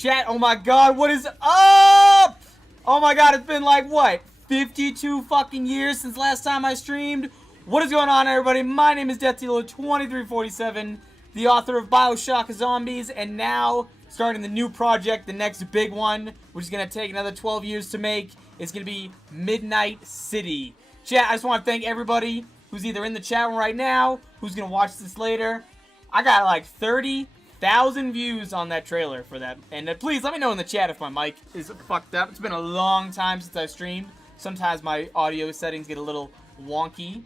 Chat, oh my god, what is up? Oh my god, it's been like, what, 52 fucking years since last time I streamed? What is going on, everybody? My name is DeathDealer2347, the author of BO3 Zombies, and now starting the new project, the next big one, which is going to take another 12 years to make. It's going to be Midnight City. Chat, I just want to thank everybody who's either in the chat room right now, who's going to watch this later. I got like 30,000 views on that trailer for that. And please let me know in the chat if my mic is fucked up. It's been a long time since I streamed. Sometimes my audio settings get a little wonky.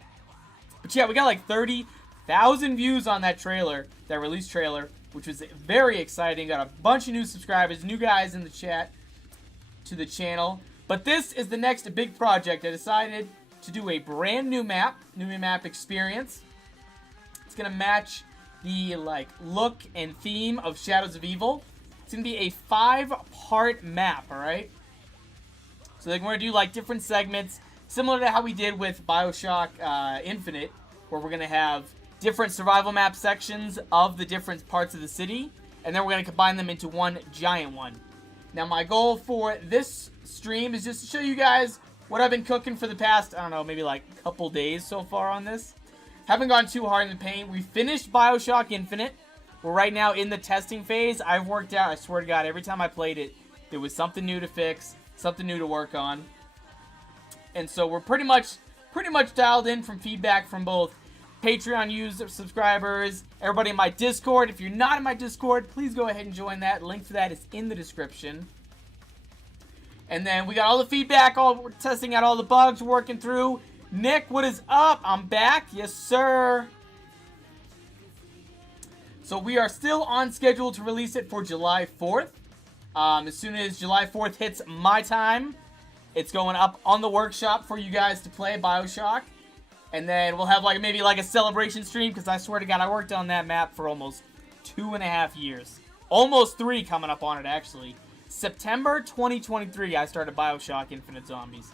But yeah, we got like 30,000 views on that trailer, that release trailer, which was very exciting. Got a bunch of new subscribers, new guys in the chat to the channel. But this is the next big project. I decided to do a brand new map experience. It's gonna match the look and theme of Shadows of Evil. It's gonna be a 5-part map, alright? So we're gonna do like different segments, similar to how we did with BioShock Infinite, where we're gonna have different survival map sections of the different parts of the city, and then we're gonna combine them into one giant one. Now my goal for this stream is just to show you guys what I've been cooking for the past, I don't know, maybe like a couple days so far on this. Haven't gone too hard in the paint. We finished BioShock Infinite. We're right now in the testing phase. I've worked out, I swear to God, every time I played it, there was something new to fix, something new to work on. And so we're pretty much dialed in from feedback from both Patreon users, subscribers, everybody in my Discord. If you're not in my Discord, please go ahead and join that. Link to that is in the description. And then we got all the feedback, we're testing out all the bugs, working through. Nick, what is up? I'm back. Yes, sir. So we are still on schedule to release it for July 4th. As soon as July 4th hits my time, it's going up on the workshop for you guys to play BioShock. And then we'll have maybe a celebration stream, because I swear to God, I worked on that map for almost 2.5 years. Almost 3 coming up on it, actually. September 2023, I started BioShock Infinite Zombies.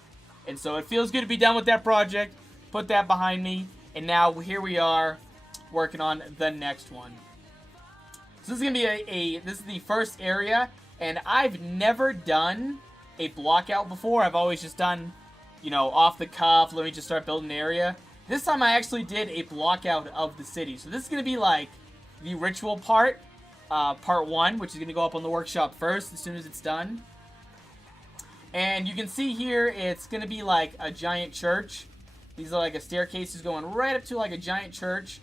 And so it feels good to be done with that project, put that behind me, and now here we are working on the next one. So this is going to be this is the first area, and I've never done a blockout before. I've always just done, you know, off the cuff, let me just start building an area. This time I actually did a blockout of the city. So this is going to be like the ritual part, part 1, which is going to go up on the workshop first as soon as it's done. And you can see here, it's going to be like a giant church. These are like a staircases going right up to like a giant church,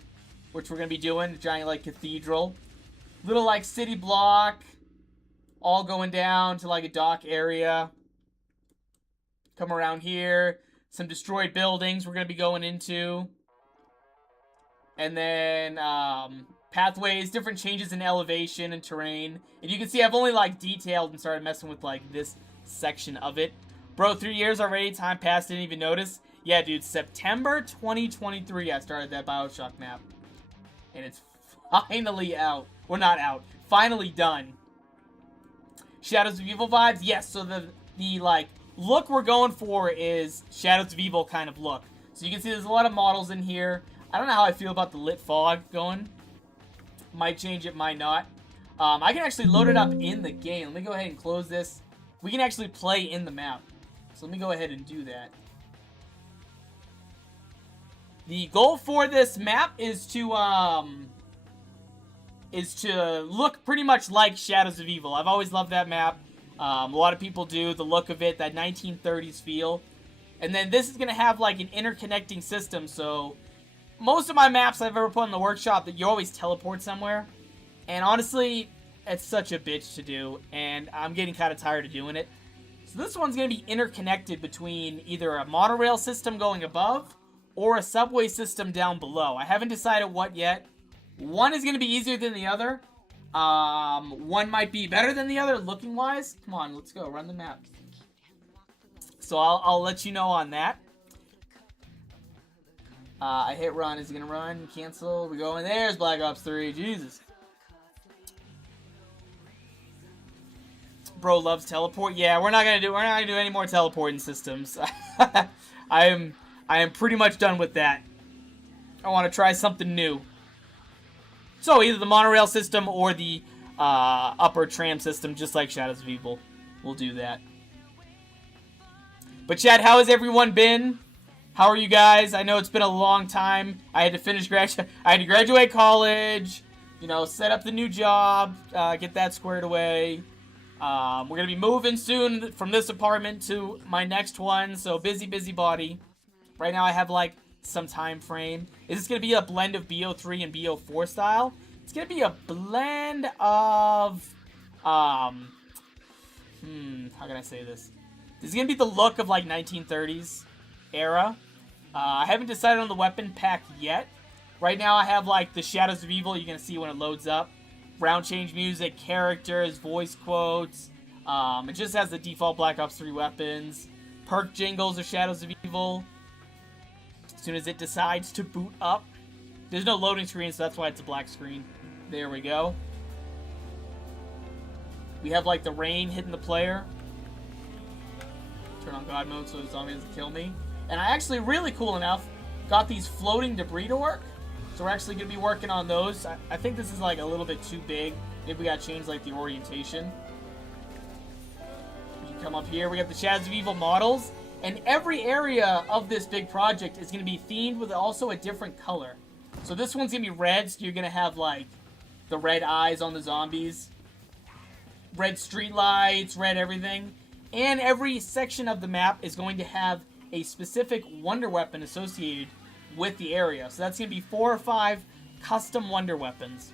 which we're going to be doing, a giant cathedral. Little city block, all going down to a dock area. Come around here, some destroyed buildings we're going to be going into. And then pathways, different changes in elevation and terrain. And you can see I've only detailed and started messing with this section of it. Bro, 3 years already, time passed, didn't even notice. Yeah, dude, September 2023 I started that BioShock map. And it's finally out. Well, not out. Finally done. Shadows of Evil vibes? Yes, so the look we're going for is Shadows of Evil kind of look. So you can see there's a lot of models in here. I don't know how I feel about the lit fog going. Might change it, might not. I can actually load it up in the game. Let me go ahead and close this. We can actually play in the map. So let me go ahead and do that. The goal for this map is to look pretty much like Shadows of Evil. I've always loved that map. A lot of people do. The look of it, that 1930s feel. And then this is going to have an interconnecting system. So most of my maps I've ever put in the workshop, that you always teleport somewhere. And honestly, it's such a bitch to do, and I'm getting kind of tired of doing it. So this one's going to be interconnected between either a monorail system going above or a subway system down below. I haven't decided what yet. One is going to be easier than the other. One might be better than the other looking wise. Come on, let's go, run the map. So I'll let you know on that. I hit run. Is it going to run? Cancel. We go in. There's Black Ops 3. Jesus. Bro loves teleport. Yeah, we're not gonna do any more teleporting systems. I am pretty much done with that. I want to try something new. So either the monorail system or the upper tram system, just like Shadows of Evil. We'll do that. But chat, how has everyone been? How are you guys? I know it's been a long time. I had to graduate college, you know, set up the new job, get that squared away. We're gonna be moving soon from this apartment to my next one, so busy body. Right now I have like some time frame. Is this gonna be a blend of BO3 and BO4 style? It's gonna be a blend of how can I say this? This is gonna be the look of like 1930s era. I haven't decided on the weapon pack yet. Right now I have like the Shadows of Evil, you're gonna see when it loads up. Round change music, characters, voice quotes. It just has the default Black Ops 3 weapons. Perk jingles of Shadows of Evil. As soon as it decides to boot up. There's no loading screen, so that's why it's a black screen. There we go. We have like the rain hitting the player. Turn on God mode so the zombie doesn't kill me. And I actually, really cool enough, got these floating debris to work. So we're actually going to be working on those. I think this is like a little bit too big. Maybe we got to change like the orientation. You can come up here. We got the Shadows of Evil models. And every area of this big project is going to be themed with also a different color. So this one's going to be red, so you're going to have like the red eyes on the zombies. Red street lights, red everything. And every section of the map is going to have a specific wonder weapon associated with the area. So that's going to be 4 or 5 custom wonder weapons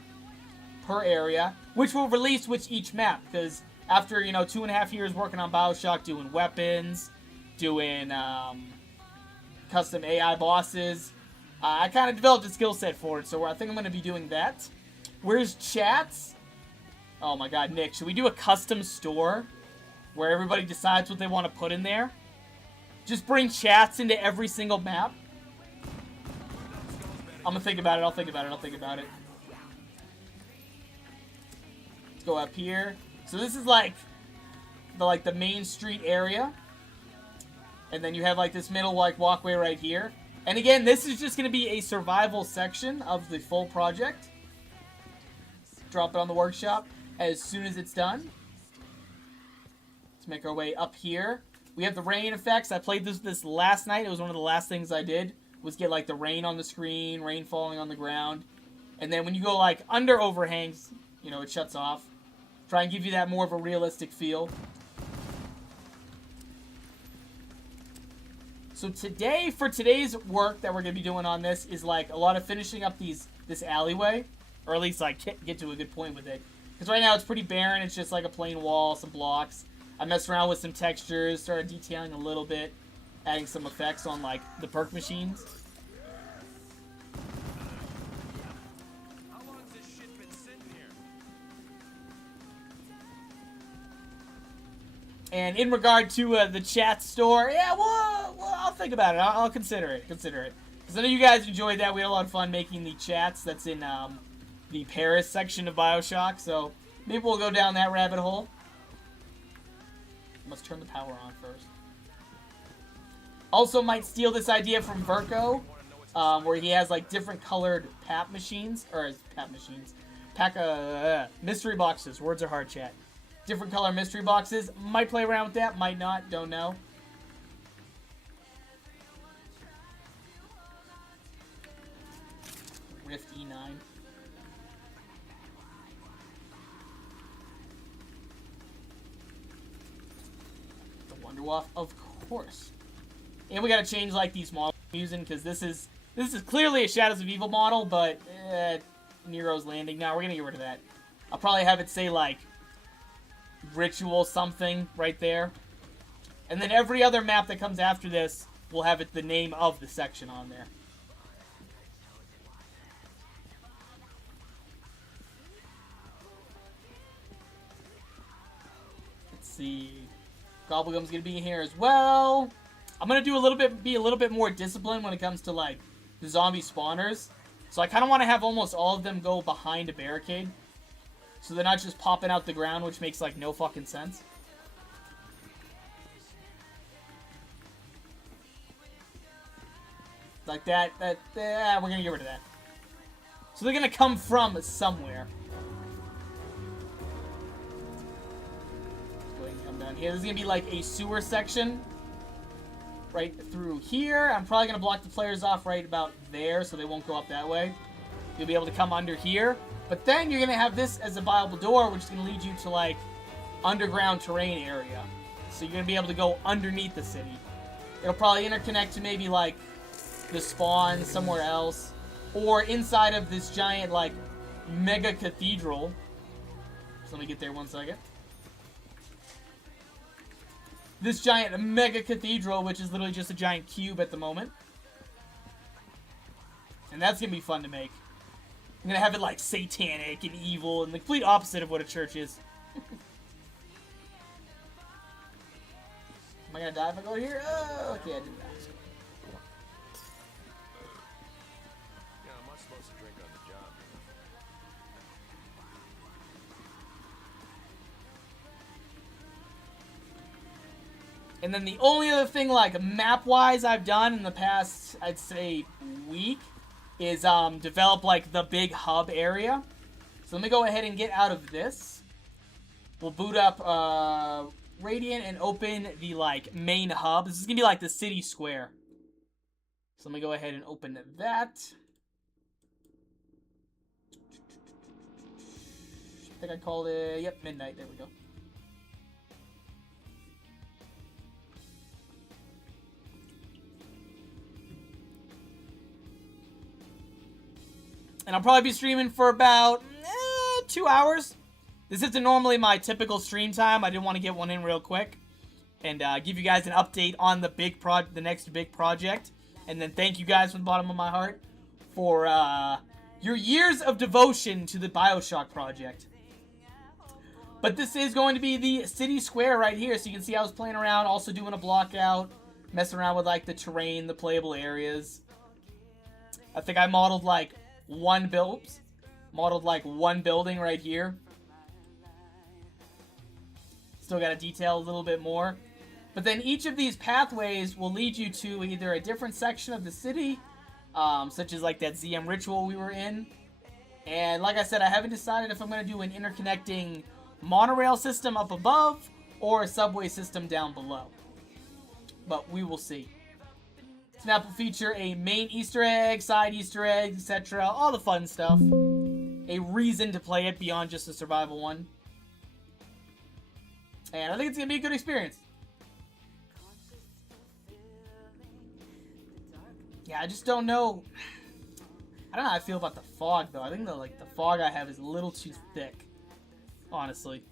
per area, which will release with each map. Because after, you know, 2.5 years working on BioShock, doing weapons, doing custom AI bosses, I kind of developed a skill set for it. So I think I'm going to be doing that. Where's chats? Oh my god, Nick, should we do a custom store where everybody decides what they want to put in there? Just bring chats into every single map. I'm gonna think about it. I'll think about it. Let's go up here. So this is like the main street area, and then you have like this middle like walkway right here. And again, this is just gonna be a survival section of the full project. Drop it on the workshop as soon as it's done. Let's make our way up here. We have the rain effects. I played this last night. It was one of the last things I did, was get like the rain on the screen, rain falling on the ground. And then when you go like under overhangs, you know, it shuts off. Try and give you that more of a realistic feel. So today, for today's work that we're going to be doing on this, is like a lot of finishing up this alleyway. Or at least like get to a good point with it. Because right now it's pretty barren. It's just like a plain wall, some blocks. I messed around with some textures, started detailing a little bit, adding some effects on like the perk machines. How long has this shit been sitting here? And in regard to the chat store, yeah, well, I'll think about it. I'll consider it. Because I know you guys enjoyed that. We had a lot of fun making the chats. That's in the Paris section of BioShock. So maybe we'll go down that rabbit hole. Must turn the power on first. Also might steal this idea from Verco, where he has like different colored PAP machines, or PAP machines, mystery boxes. Words are hard, chat. Different color mystery boxes. Might play around with that, might not, don't know. Rift E9. Off, of course. And we gotta change like these models I'm using, because this is clearly a Shadows of Evil model, but Nero's Landing. Now we're gonna get rid of that. I'll probably have it say like Ritual something right there, and then every other map that comes after this will have the name of the section on there. Let's see. Gobblegum's gonna be in here as well. I'm gonna be a little bit more disciplined when it comes to like the zombie spawners. So I kind of want to have almost all of them go behind a barricade, so they're not just popping out the ground, which makes like no fucking sense. Like that. We're gonna get rid of that. So they're gonna come from somewhere. down here. This is going to be like a sewer section right through here. I'm probably going to block the players off right about there so they won't go up that way. You'll be able to come under here. But then you're going to have this as a viable door, which is going to lead you to, like, underground terrain area. So you're going to be able to go underneath the city. It'll probably interconnect to maybe, like, the spawn somewhere else. Or inside of this giant, like, mega cathedral. So let me get there 1 second. This giant mega cathedral, which is literally just a giant cube at the moment. And that's going to be fun to make. I'm going to have it, like, satanic and evil and the complete opposite of what a church is. Am I going to die if I go here? Oh, okay, I did that. Yeah, I'm not supposed to drink on the job. And then the only other thing, like, map-wise I've done in the past, I'd say, week, is develop, like, the big hub area. So let me go ahead and get out of this. We'll boot up Radiant and open the, like, main hub. This is going to be, like, the city square. So let me go ahead and open that. I think I called it, yep, midnight. There we go. And I'll probably be streaming for about 2 hours. This isn't normally my typical stream time. I didn't want to get one in real quick. And give you guys an update on the next big project. And then thank you guys from the bottom of my heart for your years of devotion to the BioShock project. But this is going to be the city square right here. So you can see I was playing around, also doing a block out. Messing around with like the terrain, the playable areas. I think I modeled like one building right here. Still got to detail a little bit more. But then each of these pathways will lead you to either a different section of the city, such as like that ZM ritual we were in. And like I said, I haven't decided if I'm going to do an interconnecting monorail system up above or a subway system down below. But we will see. This map will feature a main Easter egg, side Easter eggs, etc. All the fun stuff. A reason to play it beyond just a survival one. And I think it's going to be a good experience. Yeah, I just don't know. I don't know how I feel about the fog, though. I think the fog I have is a little too thick. Honestly.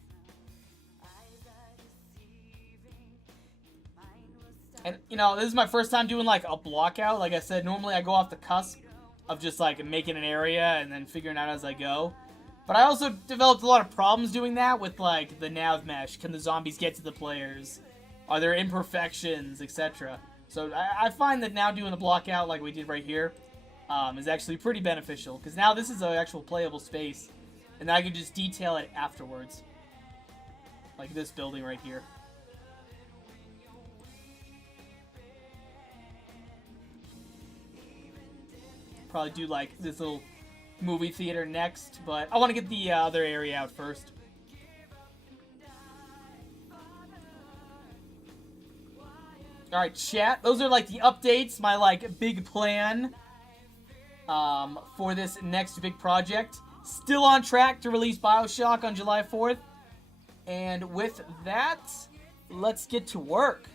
And, you know, this is my first time doing, like, a block out. Like I said, normally I go off the cusp of just, like, making an area and then figuring out as I go. But I also developed a lot of problems doing that with, like, the nav mesh. Can the zombies get to the players? Are there imperfections, etc.? So I find that now doing a block out like we did right here is actually pretty beneficial. Because now this is an actual playable space. And I can just detail it afterwards. Like this building right here. Probably do like this little movie theater next, but I want to get the other area out first. Alright, chat. Those are like the updates, my like big plan for this next big project. Still on track to release BioShock on July 4th. And with that, let's get to work.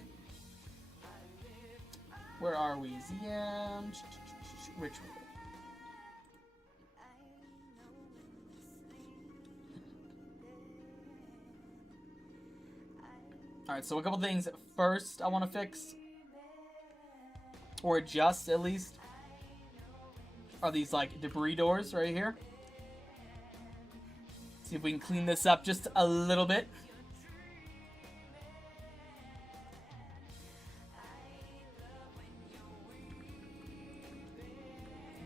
Where are we? ZM Ritual. Alright, so a couple things first I want to fix. Or adjust, at least. Are these, like, debris doors right here. See if we can clean this up just a little bit.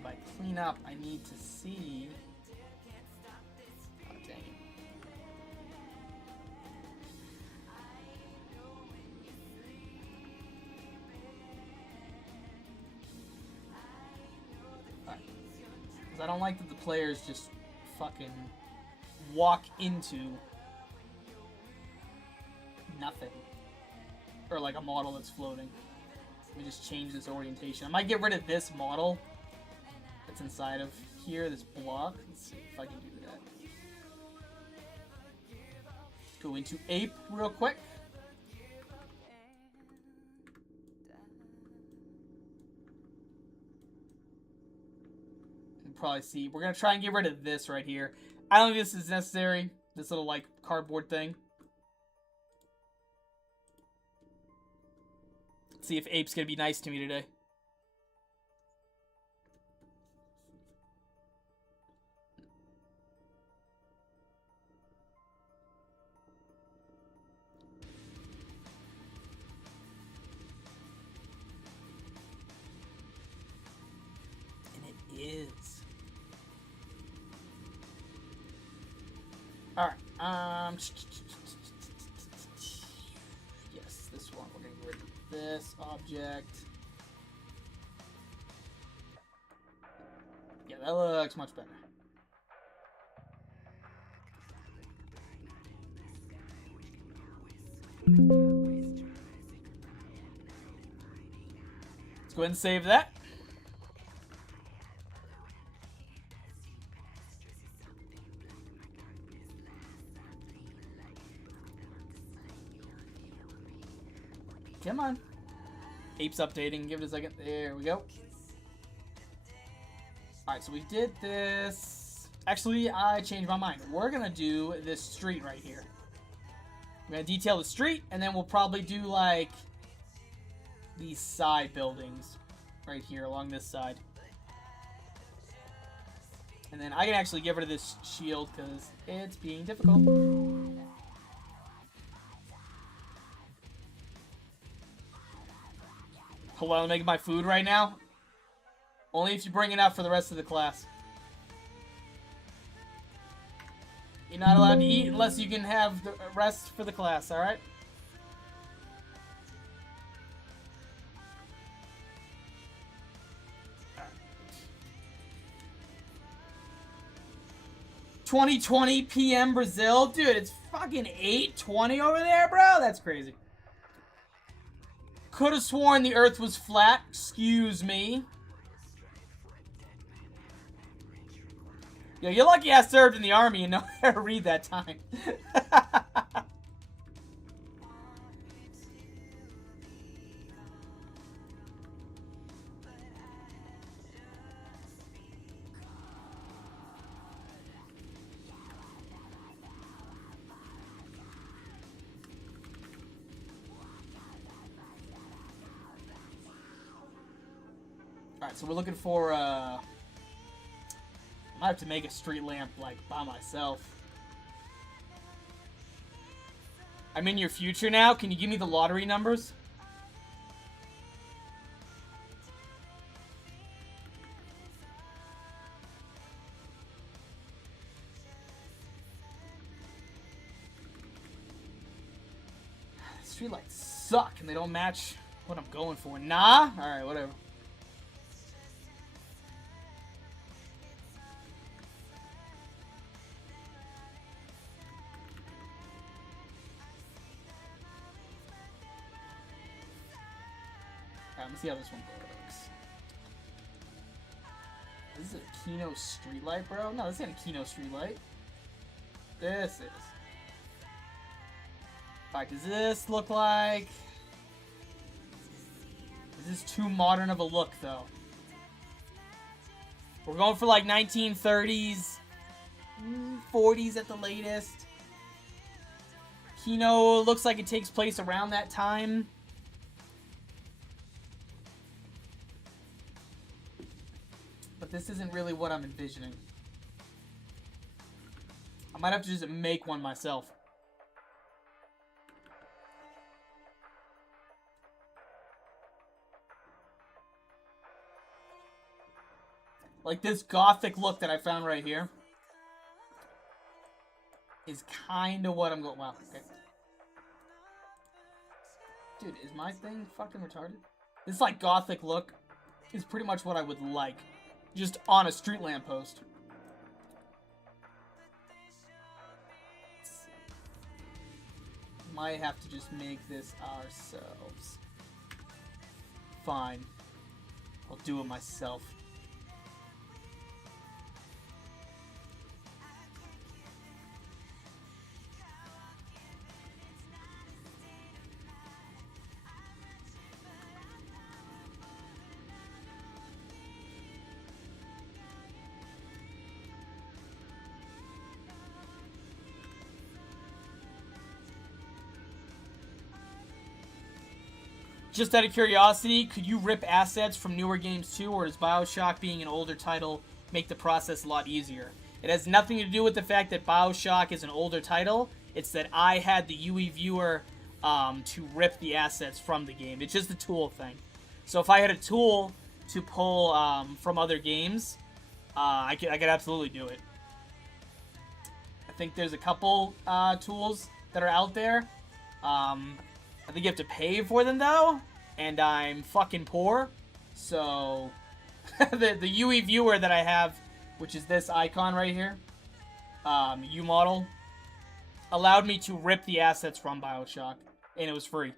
By clean up, I need to see... Oh, dang it. I don't like that the players just fucking walk into nothing. Or like a model that's floating. Let me just change this orientation. I might get rid of this model that's inside of here, this block. Let's see if I can do that. Go into ape real quick. You can probably see. We're going to try and get rid of this right here. I don't think this is necessary. This little, like, cardboard thing. Let's see if ape's going to be nice to me today. Is. Alright, yes, this one, we're gonna get rid of this object. Yeah, that looks much better. Let's go ahead and save that. Come on. Ape's updating. Give it a second. There we go. Alright, so we did this. Actually, I changed my mind. We're going to do this street right here. We're going to detail the street, and then we'll probably do, like, these side buildings right here along this side. And then I can actually get rid of this shield because it's being difficult. Hello, I'm making my food right now. Only if you bring it out for the rest of the class. You're not allowed to eat unless you can have the rest for the class, alright? All right. 20:20 p.m. Brazil? Dude, it's fucking 8:20 over there, bro? That's crazy. Could have sworn the earth was flat. Excuse me. Yo, you're lucky I served in the army and know how to read that time. Alright, so we're looking for, I might have to make a street lamp, like, by myself. I'm in your future now. Can you give me the lottery numbers? Streetlights suck, and they don't match what I'm going for. Nah? Alright, whatever. Let's see how this one works. This is a Kino streetlight, bro? No, this ain't a Kino streetlight. This is. Alright, does this look like... This is too modern of a look, though. We're going for, like, 1930s, 40s at the latest. Kino looks like it takes place around that time. But this isn't really what I'm envisioning. I might have to just make one myself. Like this gothic look that I found right here is kind of what I'm going. Wow, okay. Dude, is my thing fucking retarded? This like gothic look is pretty much what I would like. Just on a street lamppost. Might have to just make this ourselves. Fine. I'll do it myself. Just out of curiosity, could you rip assets from newer games too, or does BioShock being an older title make the process a lot easier? It has nothing to do with the fact that BioShock is an older title. It's that I had the UE viewer to rip the assets from the game. It's just a tool thing. So if I had a tool to pull from other games, I could absolutely do it. I think there's a couple tools that are out there. I think you have to pay for them though, and I'm fucking poor. So the UE viewer that I have, which is this icon right here, U model, allowed me to rip the assets from BioShock, and it was free.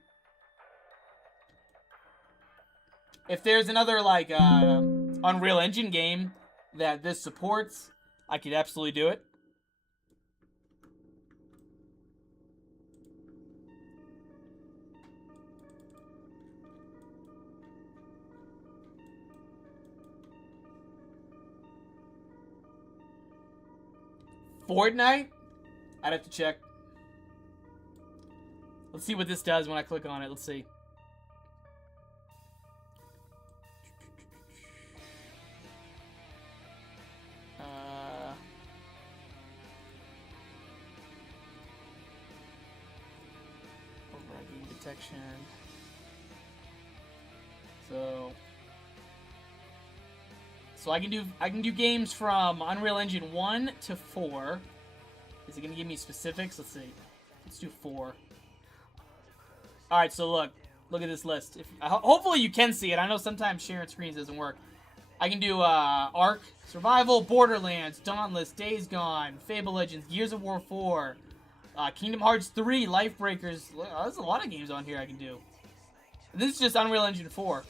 If there's another like Unreal Engine game that this supports, I could absolutely do it. Fortnite? I'd have to check. Let's see what this does when I click on it. Let's see. Overriding detection. So I can do games from Unreal Engine 1 to 4. Is it gonna give me specifics? Let's see. Let's do 4. All right, so look at this list. Hopefully you can see it. I know sometimes sharing screens doesn't work. I can do Ark, Survival, Borderlands, Dauntless, Days Gone, Fable Legends, Gears of War 4, Kingdom Hearts 3, Lifebreakers. There's a lot of games on here I can do. This is just Unreal Engine 4.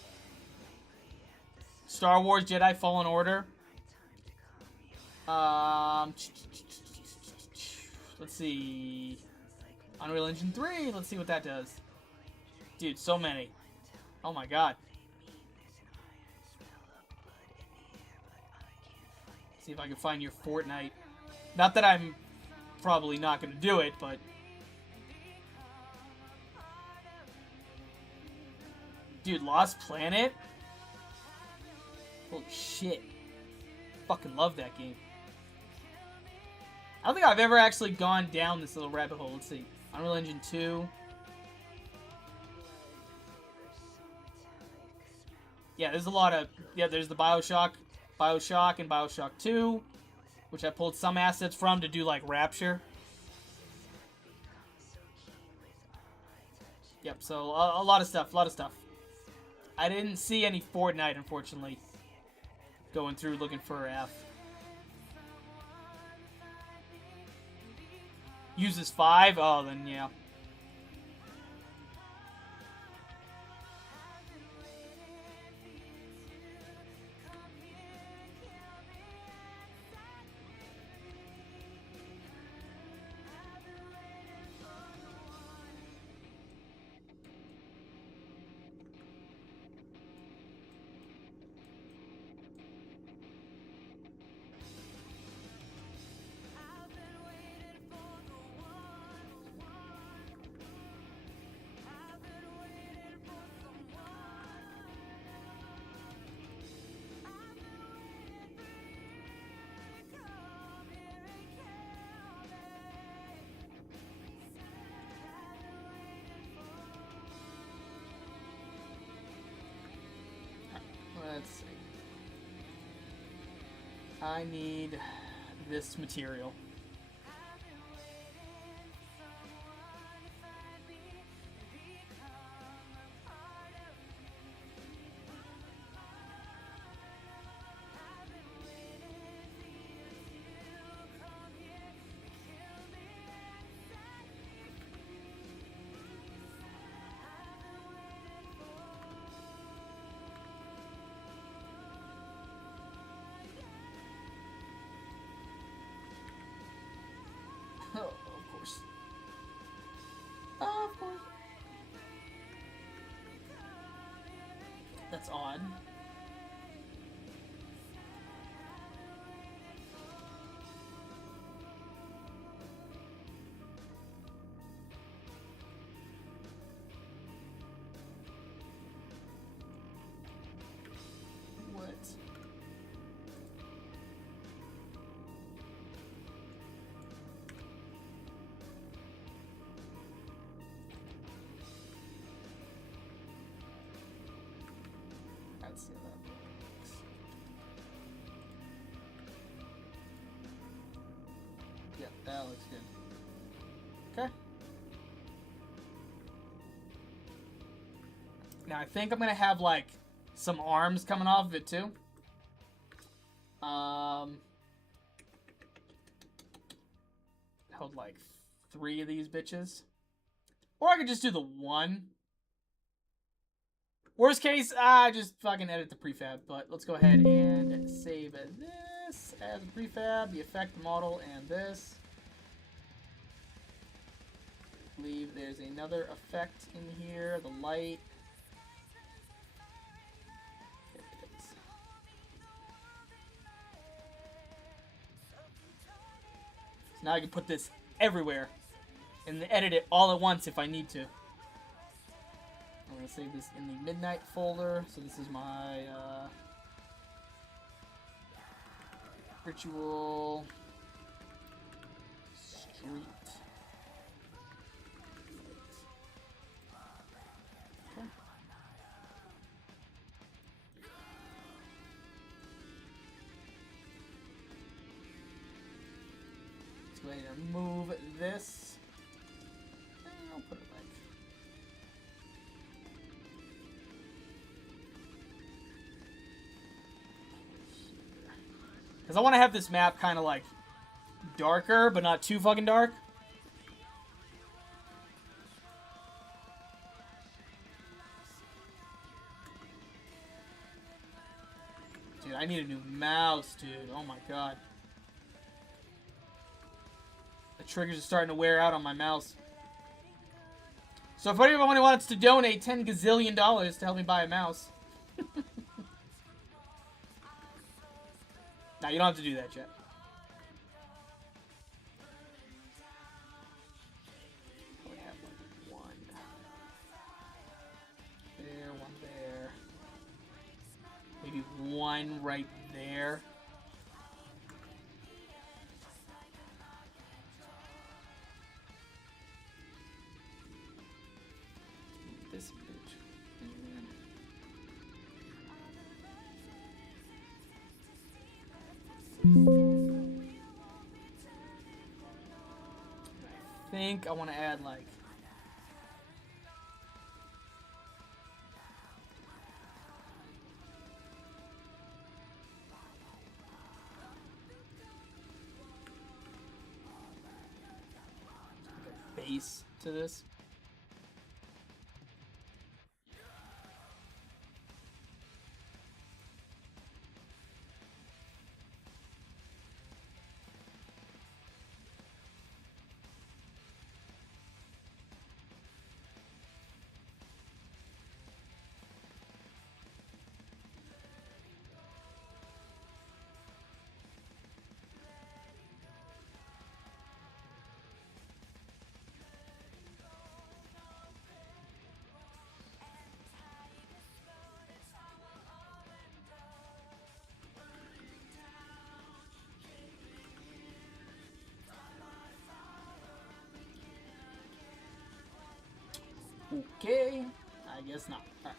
Star Wars Jedi Fallen Order. Let's see. Unreal Engine 3. Let's see what that does. Dude, so many. Oh my god. See if I can find your Fortnite. Not that I'm probably not going to do it, but... Dude, Lost Planet? Holy shit. Fucking love that game. I don't think I've ever actually gone down this little rabbit hole. Let's see. Unreal Engine 2. Yeah, there's a lot of... Yeah, there's the BioShock and BioShock 2, which I pulled some assets from to do, like, Rapture. Yep, so a lot of stuff, I didn't see any Fortnite, unfortunately. Going through looking for F. Uses 5? Oh, then yeah. Let's see. I need this material. Oh, of course. Of course. That's odd. What? Let's see how that works. Yeah, that looks good. Okay. Now I think I'm gonna have like some arms coming off of it too. Held like 3 of these bitches. Or I could just do the one. Worst case, I just fucking edit the prefab. But let's go ahead and save this as a prefab, the effect model, and this. I believe there's another effect in here, the light. There it is. So now I can put this everywhere and edit it all at once if I need to. I'm going to save this in the midnight folder. So this is my ritual street. Okay. Let's go ahead and move this. I'll put it like. Because I want to have this map kind of like darker, but not too fucking dark. Dude, I need a new mouse, dude. Oh my god. The triggers are starting to wear out on my mouse. So if anyone wants to donate $10 gazillion to help me buy a mouse. Now you don't have to do that yet. We have like one there, one there. Maybe one right there. This bitch. I think I want to add like a base to this. Okay, I guess not. All right.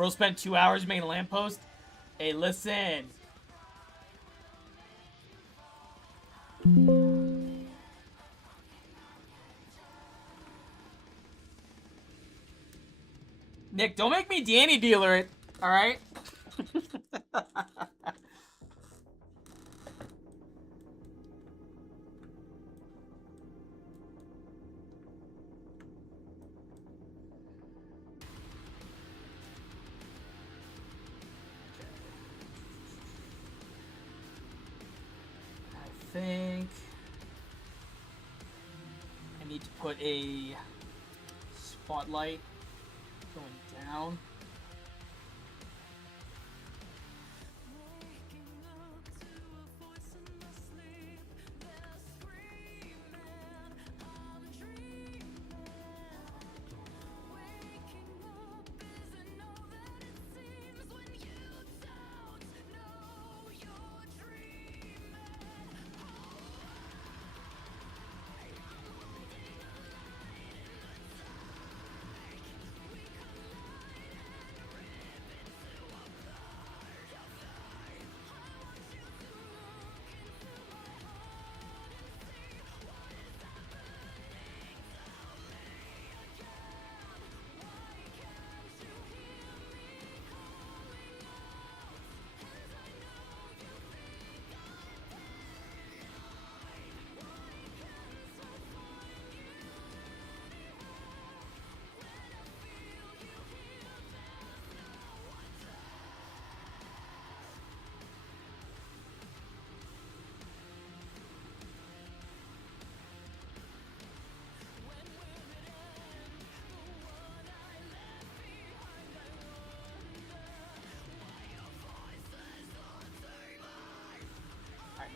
Bro spent 2 hours making a lamppost. Hey, listen. Nick, don't make me Danny dealer it. Alright? I think I need to put a spotlight going down.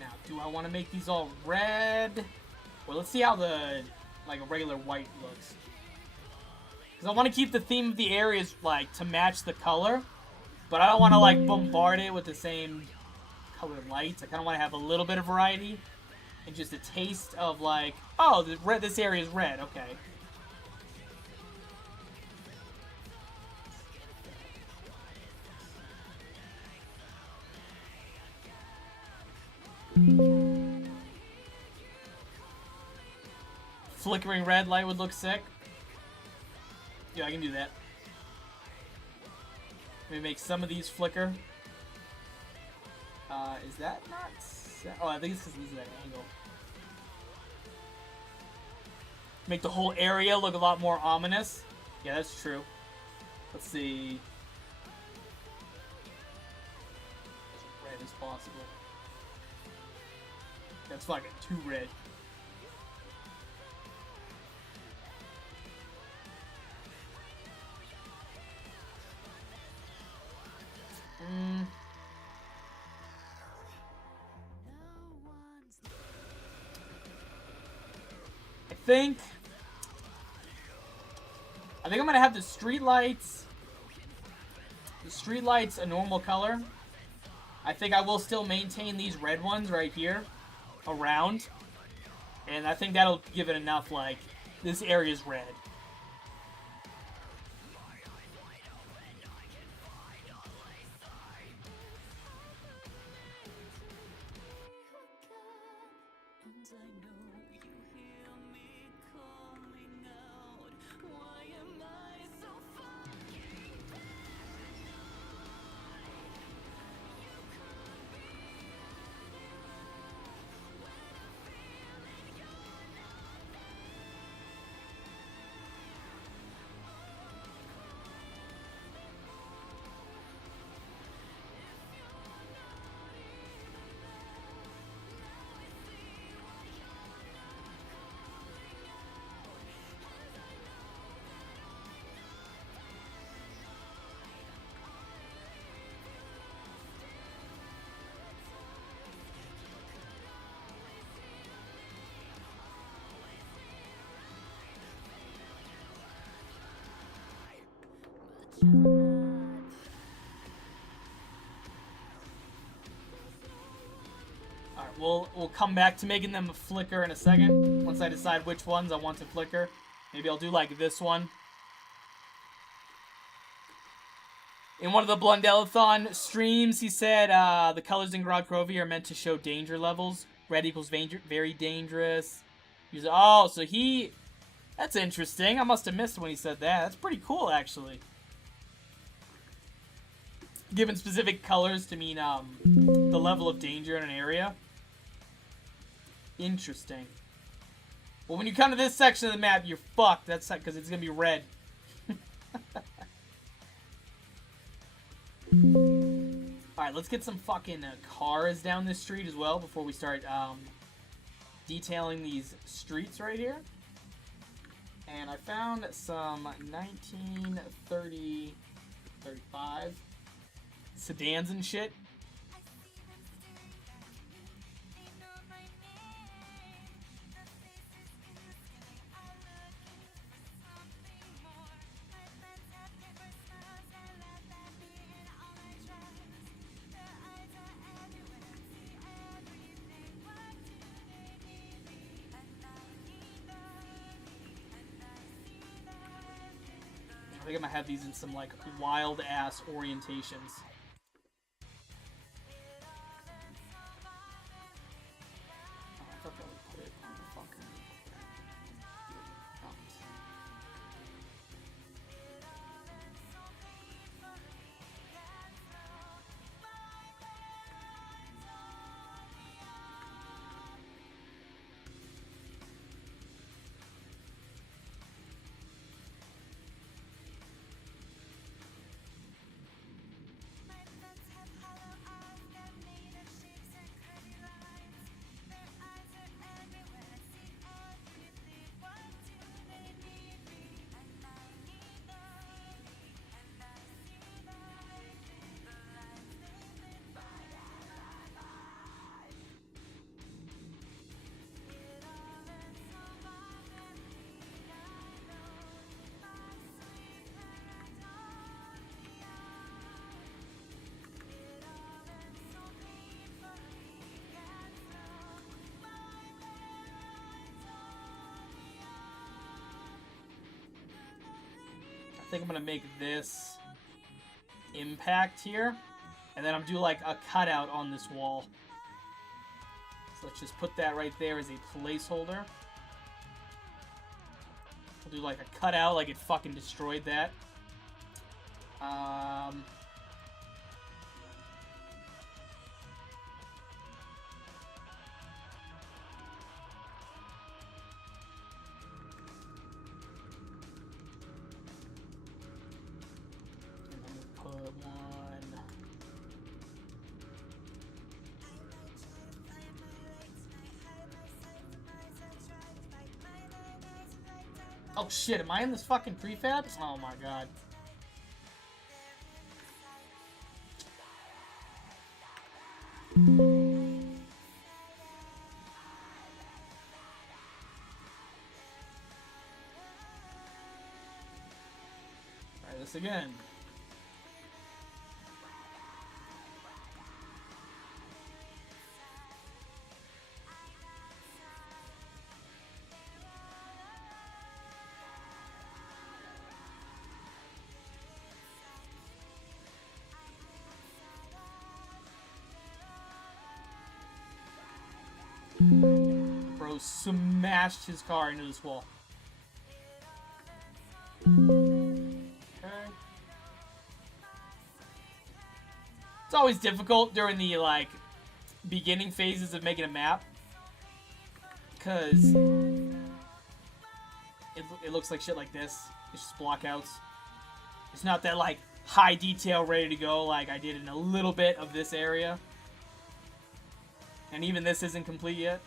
Now, do I want to make these all red? Well, let's see how the, like, a regular white looks. Because I want to keep the theme of the areas, like, to match the color. But I don't want to, like, bombard it with the same color lights. I kind of want to have a little bit of variety. And just a taste of, like, oh, this area is red. Okay. Flickering red light would look sick. Yeah, I can do that. Maybe make some of these flicker. Is that not set? Oh, I think it's because this is that angle. Make the whole area look a lot more ominous. Yeah, that's true. Let's see. As red as possible. That's fucking too red. I think I'm gonna have the street lights a normal color. I think I will still maintain these red ones right here around, and I think that'll give it enough, like, this area's red. Alright, we'll come back to making them flicker in a second. Once I decide which ones I want to flicker. Maybe I'll do like this one. In one of the Blundelathon streams, he said the colors in Grog Crovy are meant to show danger levels. Red equals very dangerous. Oh, so he... That's interesting. I must have missed when he said that. That's pretty cool, actually. Given specific colors to mean the level of danger in an area. Interesting. Well, when you come to this section of the map, you're fucked. That's because it's going to be red. Alright, let's get some fucking cars down this street as well before we start detailing these streets right here. And I found some 1930, 35 sedans and shit. I think I'm gonna have these in some like wild ass orientations. Oh, I thought that would put it on the fucking front. I think I'm gonna make this impact here, and then I'm do like a cutout on this wall. So let's just put that right there as a placeholder. I'll do like a cutout, like it fucking destroyed that. Oh shit, am I in this fucking prefabs? Oh my god. Try this again. Bro smashed his car into this wall. Okay. It's always difficult during the, like, beginning phases of making a map. Because it looks like shit like this. It's just blockouts. It's not that, like, high detail ready to go like I did in a little bit of this area. And even this isn't complete yet.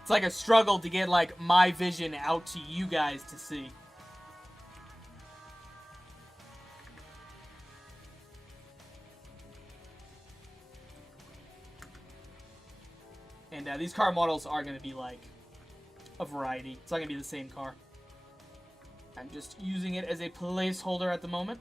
It's like a struggle to get, like, my vision out to you guys to see. And these car models are going to be, like, a variety. It's not going to be the same car. I'm just using it as a placeholder at the moment.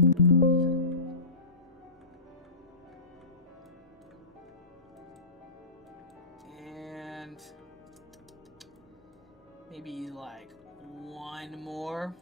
And maybe like one more.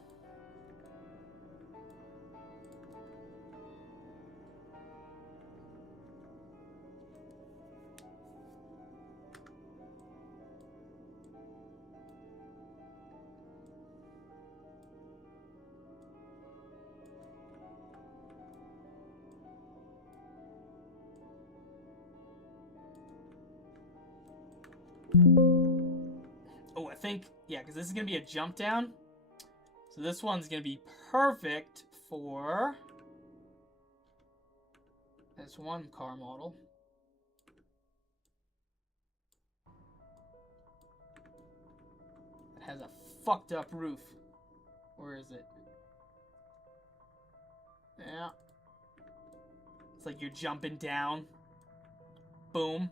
Oh, I think, yeah, because this is going to be a jump down. So this one's going to be perfect for this one car model. It has a fucked up roof. Where is it? Yeah. It's like you're jumping down. Boom.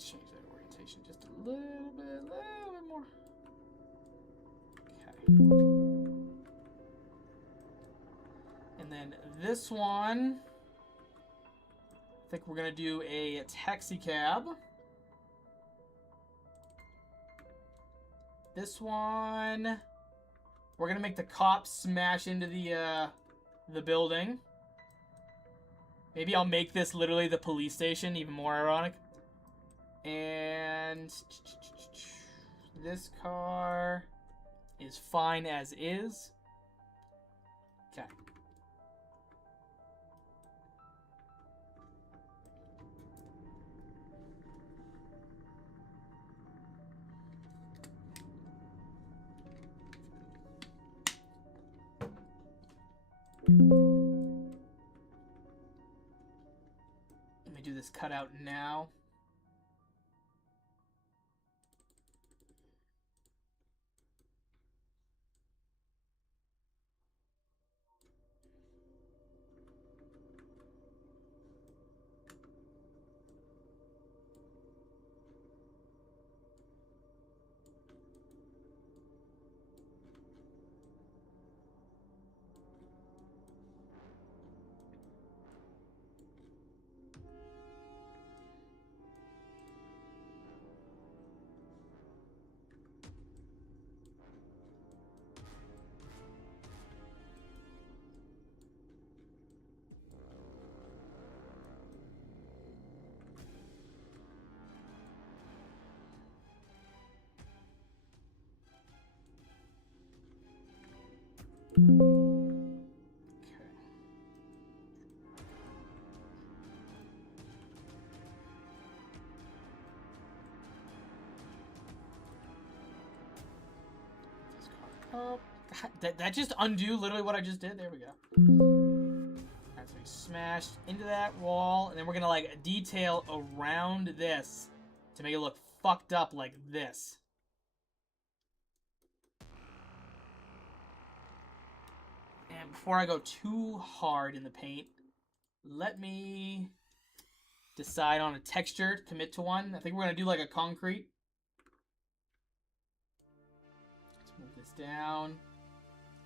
Change that orientation just a little bit more. Okay. And then this one, I think we're gonna do a taxi cab. This one, we're gonna make the cops smash into the building. Maybe I'll make this literally the police station, even more ironic. And this car is fine as is. Okay. Let me do this cutout now. Oh, God, that just undo literally what I just did? There we go. Alright, so we smashed into that wall, and then we're gonna like detail around this to make it look fucked up like this. And before I go too hard in the paint, let me decide on a texture, commit to one. I think we're gonna do like a concrete. Let's move this down.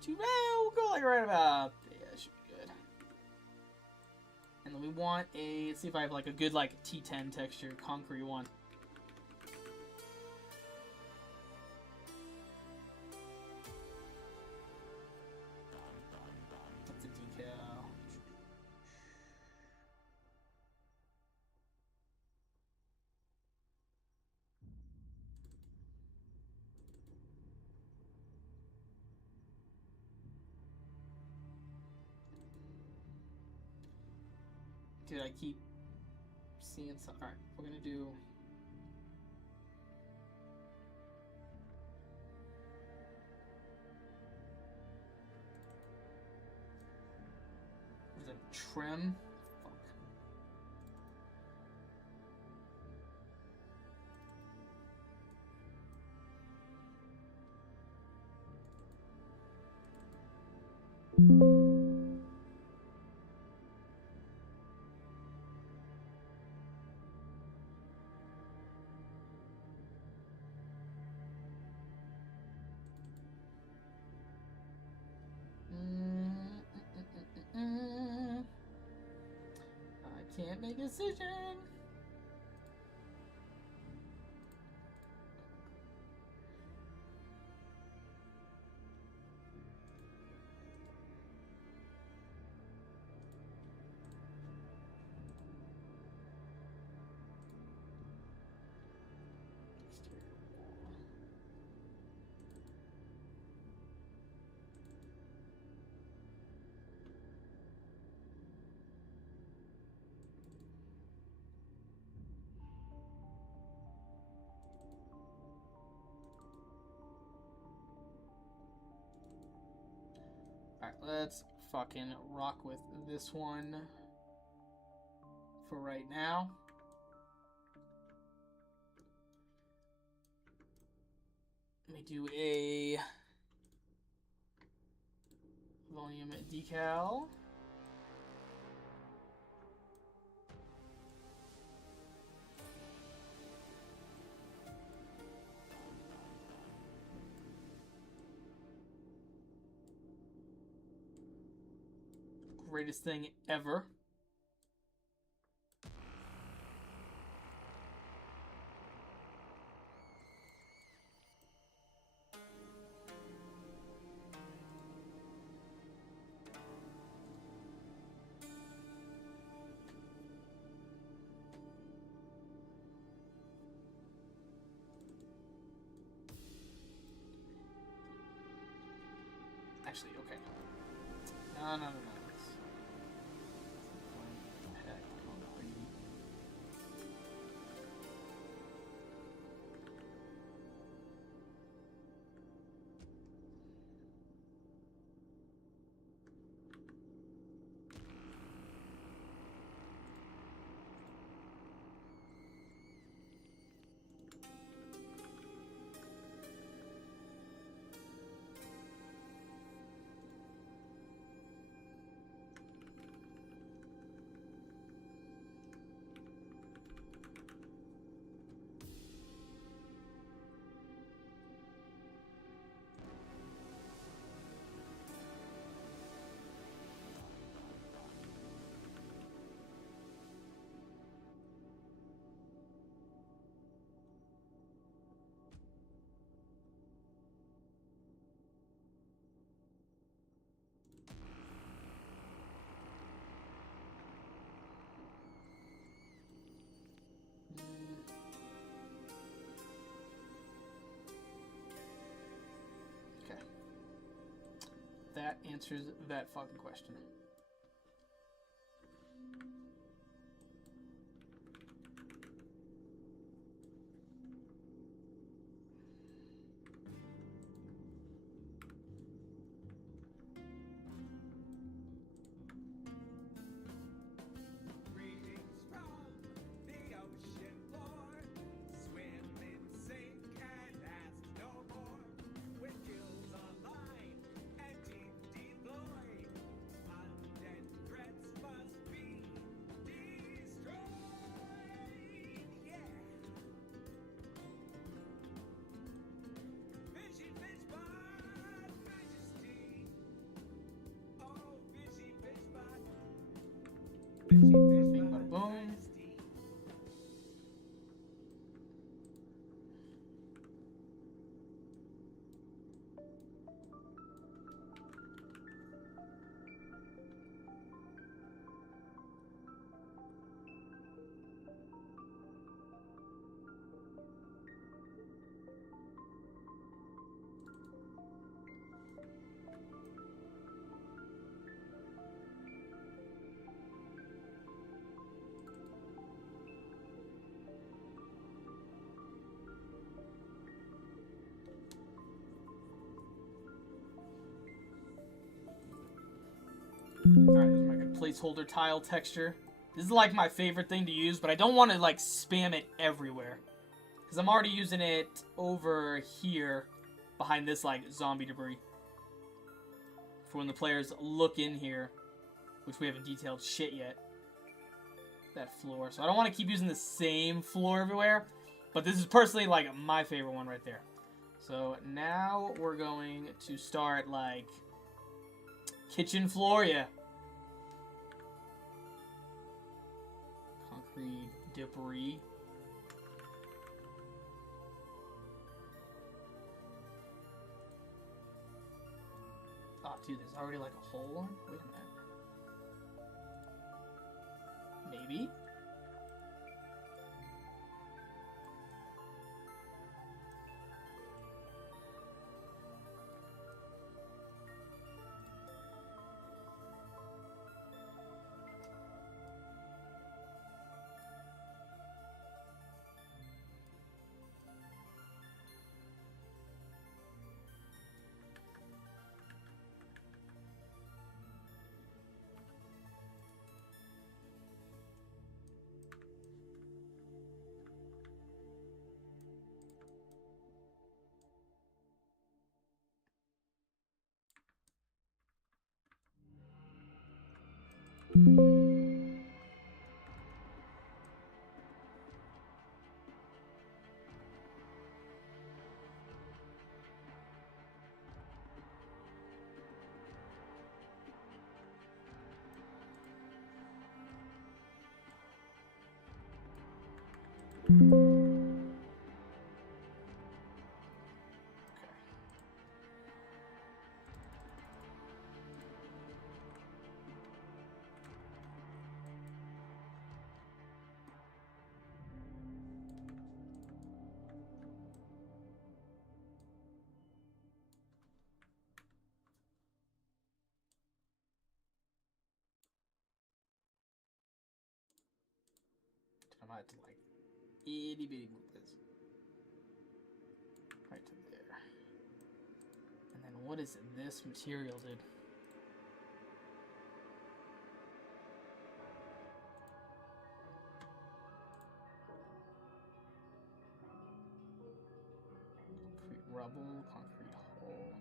We'll go like right about, yeah, that should be good. And then we want a, let's see if I have like a good like T10 texture, concrete one. That's a decal. Did I keep seeing some? Alright, we're gonna do. What is it? Trim? Fuck. Can't make a decision. Alright, let's fucking rock with this one for right now. Let me do a volume decal. Greatest thing ever. Actually, okay. No. Okay. That answers that fucking question. Greetings from the ocean floor. Swim in sink and ask no more. With gills online and deep deployed, undead threats must be destroyed. Yeah. Fishy fish bot majesty. Oh, fishy fish bot. Fishy fish Bing, bot bada, boom. majesty. Alright, here's my good placeholder tile texture. This is like my favorite thing to use, but I don't want to like spam it everywhere. Because I'm already using it over here behind this like zombie debris. For when the players look in here, which we haven't detailed shit yet. That floor. So I don't want to keep using the same floor everywhere. But this is personally like my favorite one right there. So now we're going to start like kitchen floor, yeah. concrete debris. Oh, dude, there's already like a hole. Wait a minute. Maybe? I might have to like itty bitty move this right to there. And then what is this material, dude? Concrete rubble, concrete hole.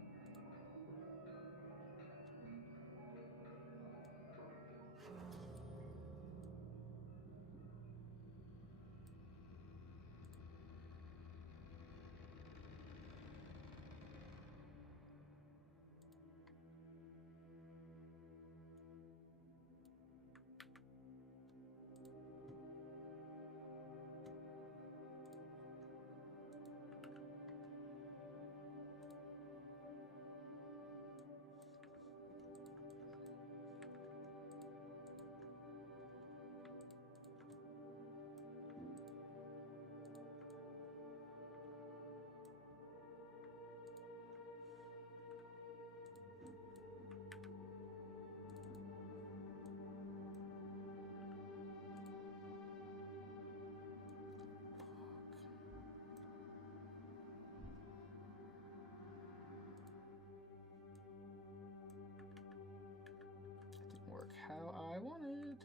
Didn't work how I wanted.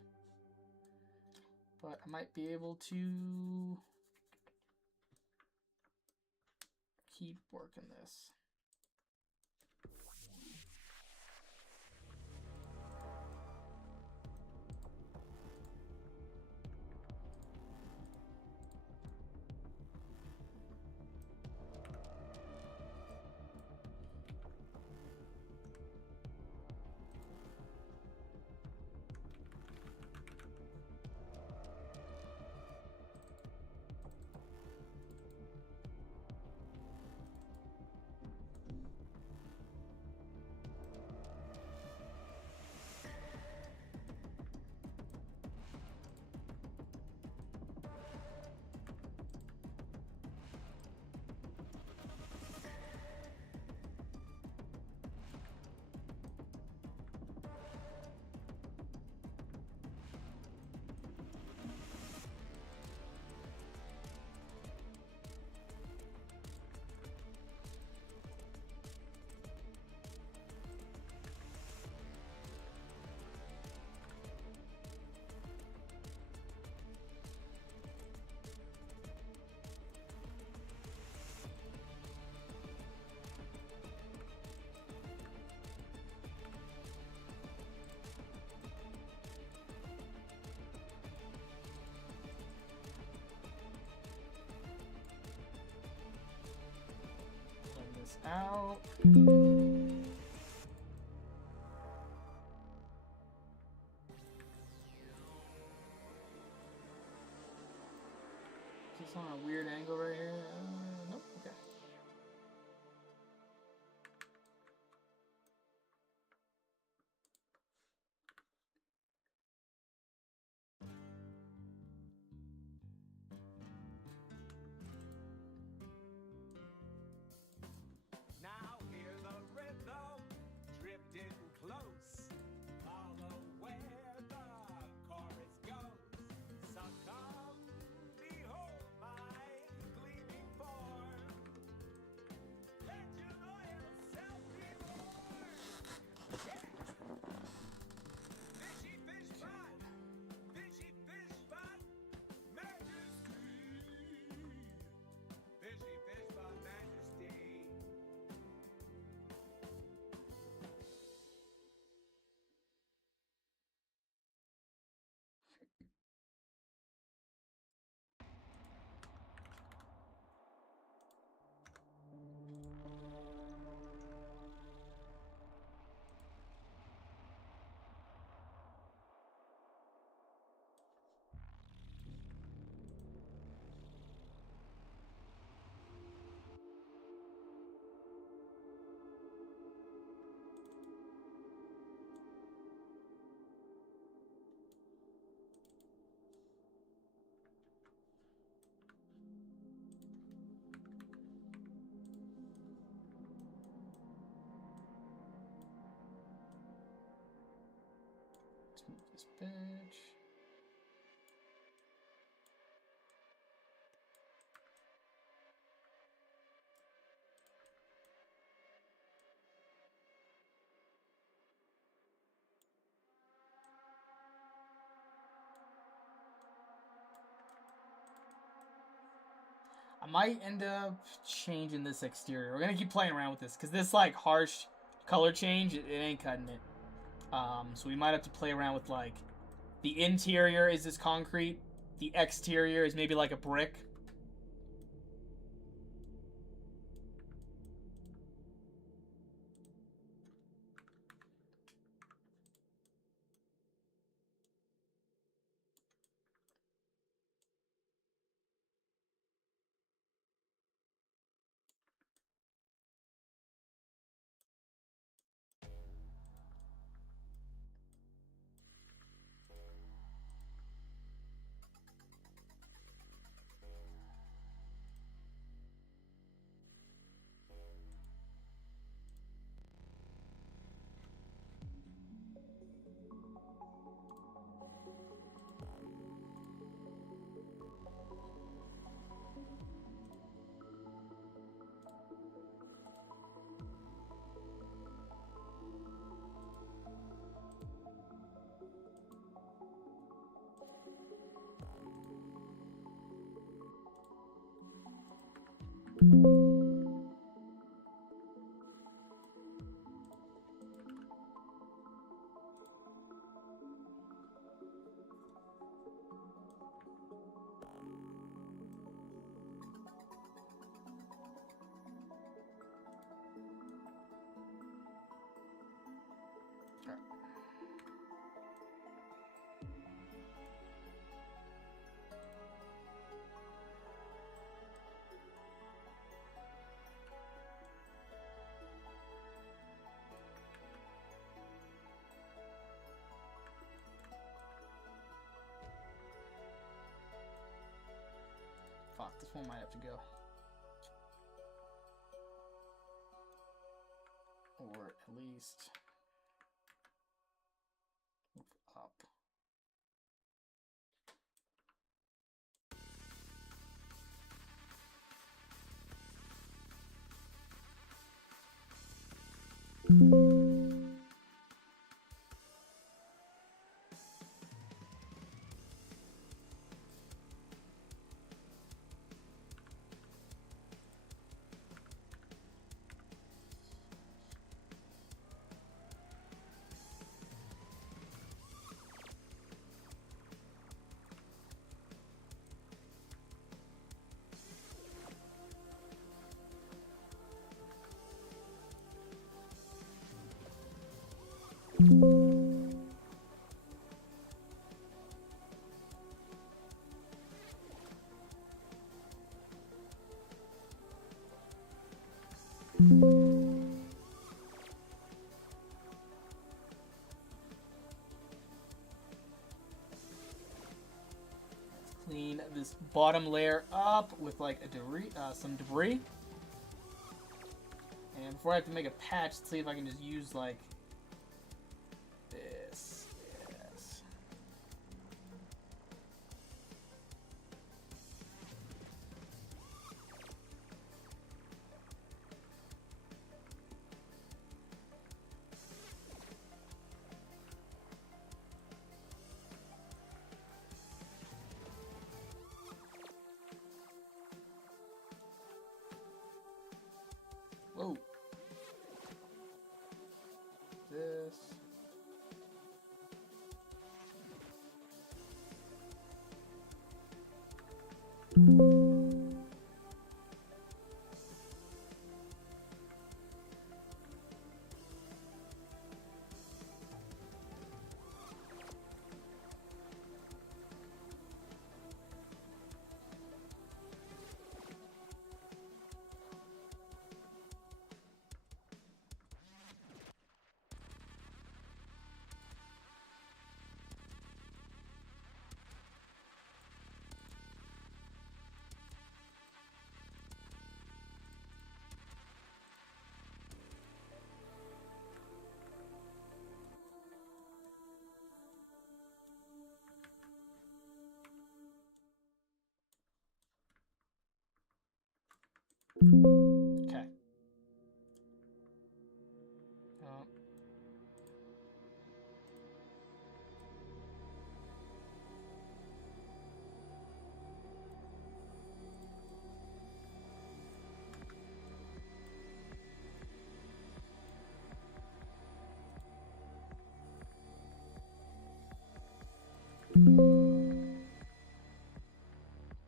But I might be able to keep working this. Out. It's on a weird angle right here. Nope. Okay. Now hear the rhythm, drifting close. Follow where the chorus goes. Succumb, behold my gleaming form. Let your loyal self be born. Yeah. Fishy fish pot, majesty. Fishy fish pot, majesty. Let's move this bitch. I might end up changing this exterior. We're gonna keep playing around with this because this like harsh color change, it ain't cutting it. So we might have to play around with like the interior is this concrete, the exterior is maybe like a brick. Fuck, this one might have to go. Or at least move up. Clean this bottom layer up with like a debris, some debris. And before I have to make a patch, let's see if I can just use like this. Yes. Whoa. This. Okay.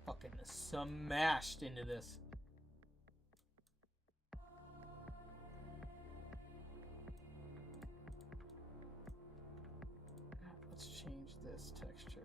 Fucking smashed into this. Let's change this texture.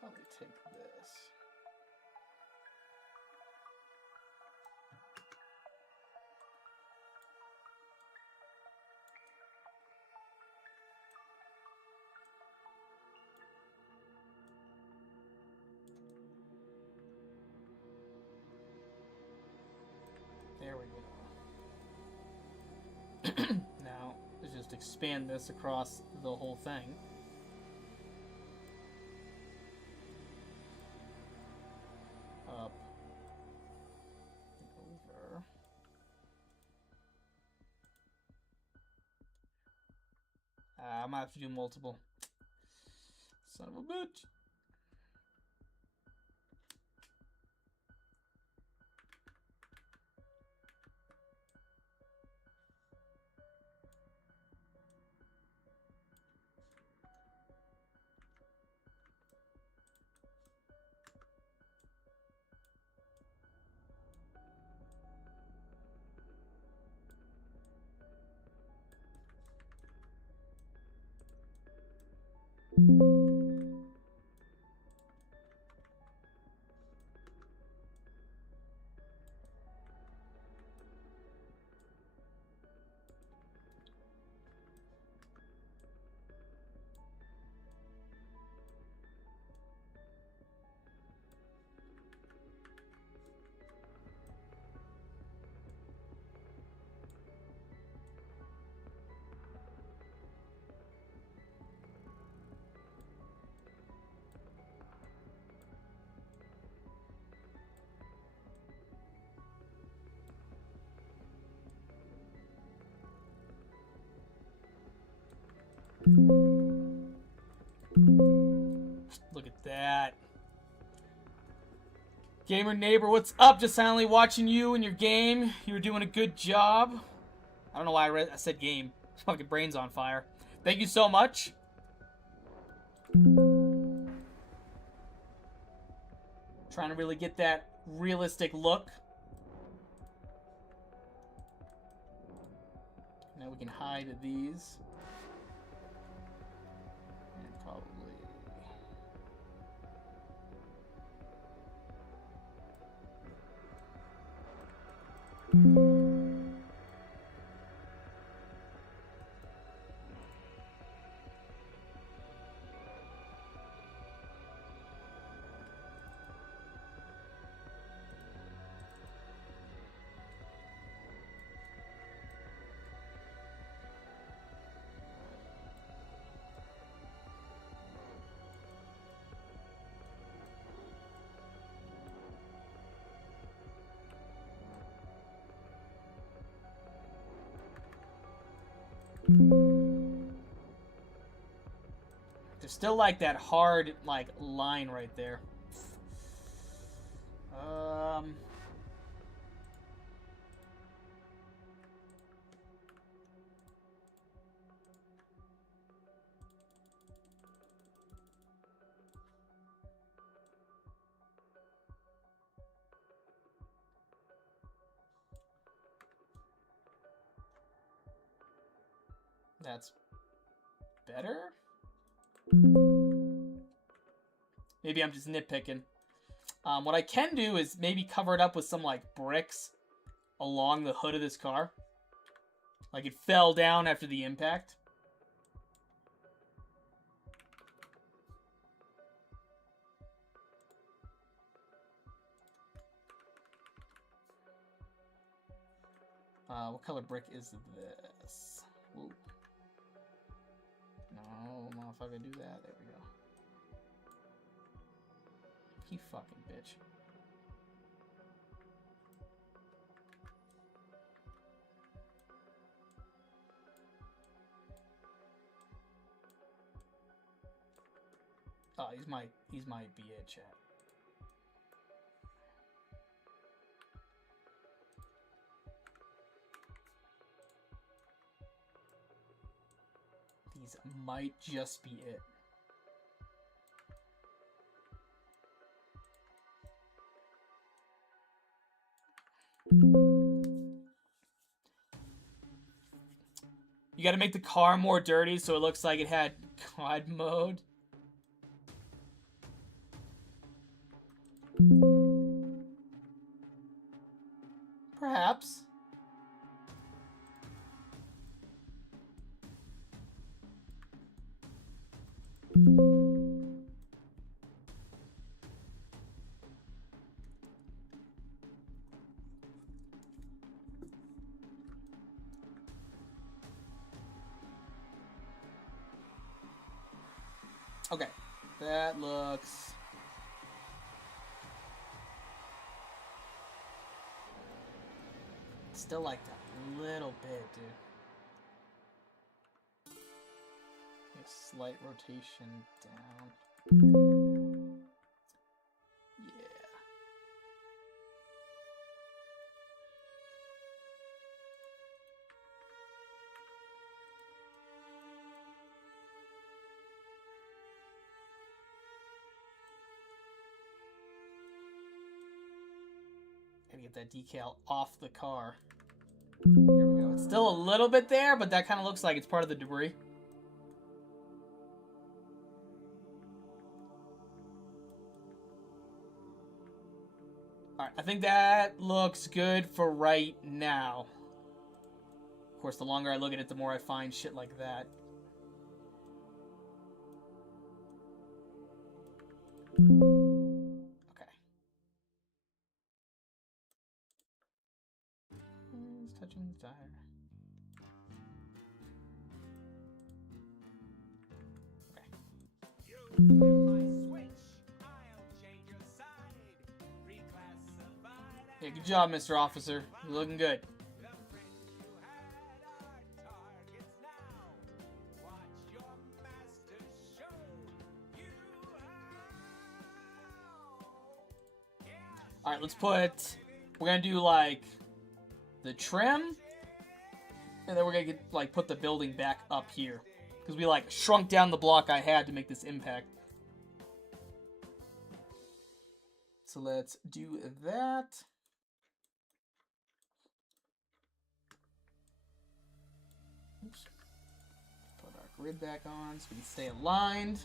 Probably take this. There we go. Now, let's just expand this across the whole thing. Up. Over. I might have to do multiple. Son of a bitch. Look at that. Gamer neighbor, what's up? Just silently watching you and your game. You were doing a good job. I don't know why I said game. Fucking brain's on fire. Thank you so much. Trying to really get that realistic look. Now we can hide these. And probably... There's still like that hard like line right there. That's better? Maybe I'm just nitpicking. What I can do is maybe cover it up with some, like, bricks along the hood of this car. Like, it fell down after the impact. What color brick is this? Ooh. No, motherfucker, do that. There we go. You fucking bitch. Oh, he's my BA chat. These might just be it. You gotta make the car more dirty so it looks like it had COD mode. Perhaps. Okay, that looks... Still like that little bit, dude. A slight rotation down. Yeah. Gotta get that decal off the car. Here we go. It's still a little bit there, but that kind of looks like it's part of the debris. Alright, I think that looks good for right now. Of course, the longer I look at it, the more I find shit like that. Okay. It's touching the tire. Yeah, good job, Mr. Officer. You're looking good. All right, let's put. We're gonna do like the trim, and then we're gonna get, like put the building back up here because we like shrunk down the block I had to make this impact. So let's do that. Oops. Put our grid back on so we can stay aligned.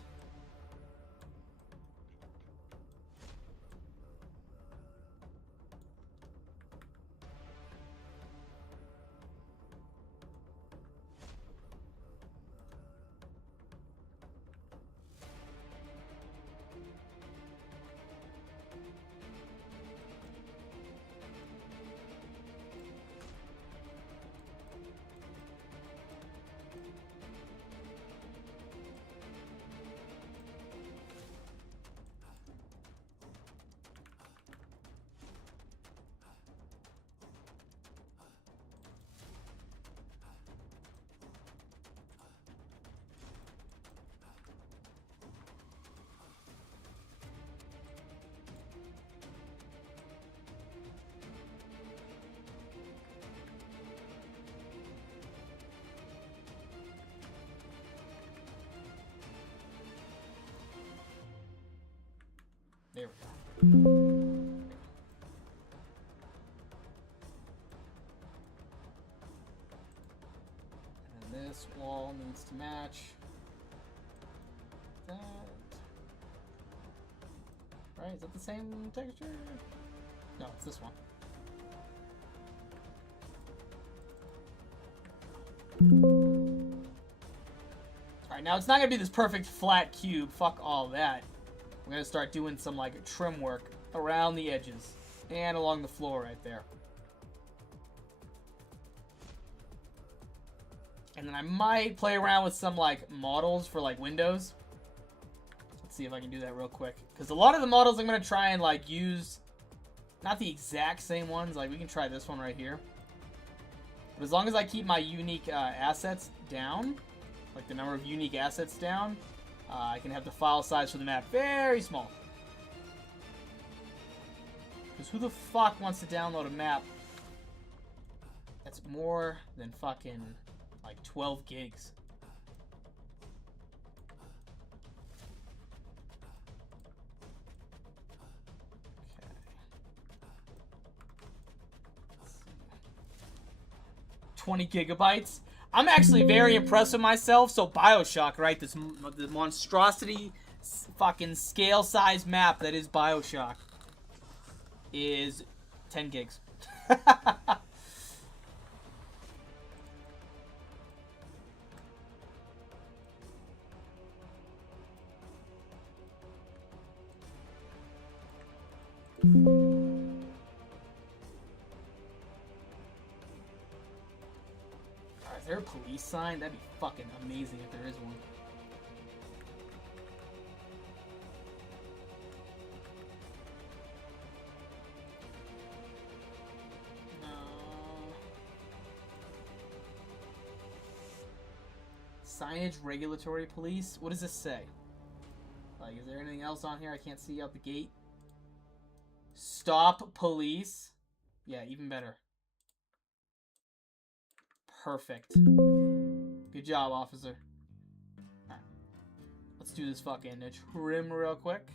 There we go. And this wall needs to match that. Right, is that the same texture? No, it's this one. Alright, now it's not gonna be this perfect flat cube. Fuck all that. We're gonna start doing some like trim work around the edges and along the floor right there. And then I might play around with some like models for like windows. Let's see if I can do that real quick. Because a lot of the models I'm gonna try and like use, not the exact same ones. Like we can try this one right here. But as long as I keep my unique assets down, like the number of unique assets down, I can have the file size for the map very small. Because who the fuck wants to download a map that's more than fucking like 12 gigs? Okay. 20 gigabytes. I'm actually very impressed with myself. So BioShock, right? This the monstrosity fucking scale size map that is BioShock is 10 gigs. Is there a police sign? That'd be fucking amazing if there is one. No. Signage regulatory police? What does this say? Like, is there anything else on here I can't see out the gate? Stop police. Yeah, even better. Perfect. Good job, officer. Right. Let's do this fucking trim real quick.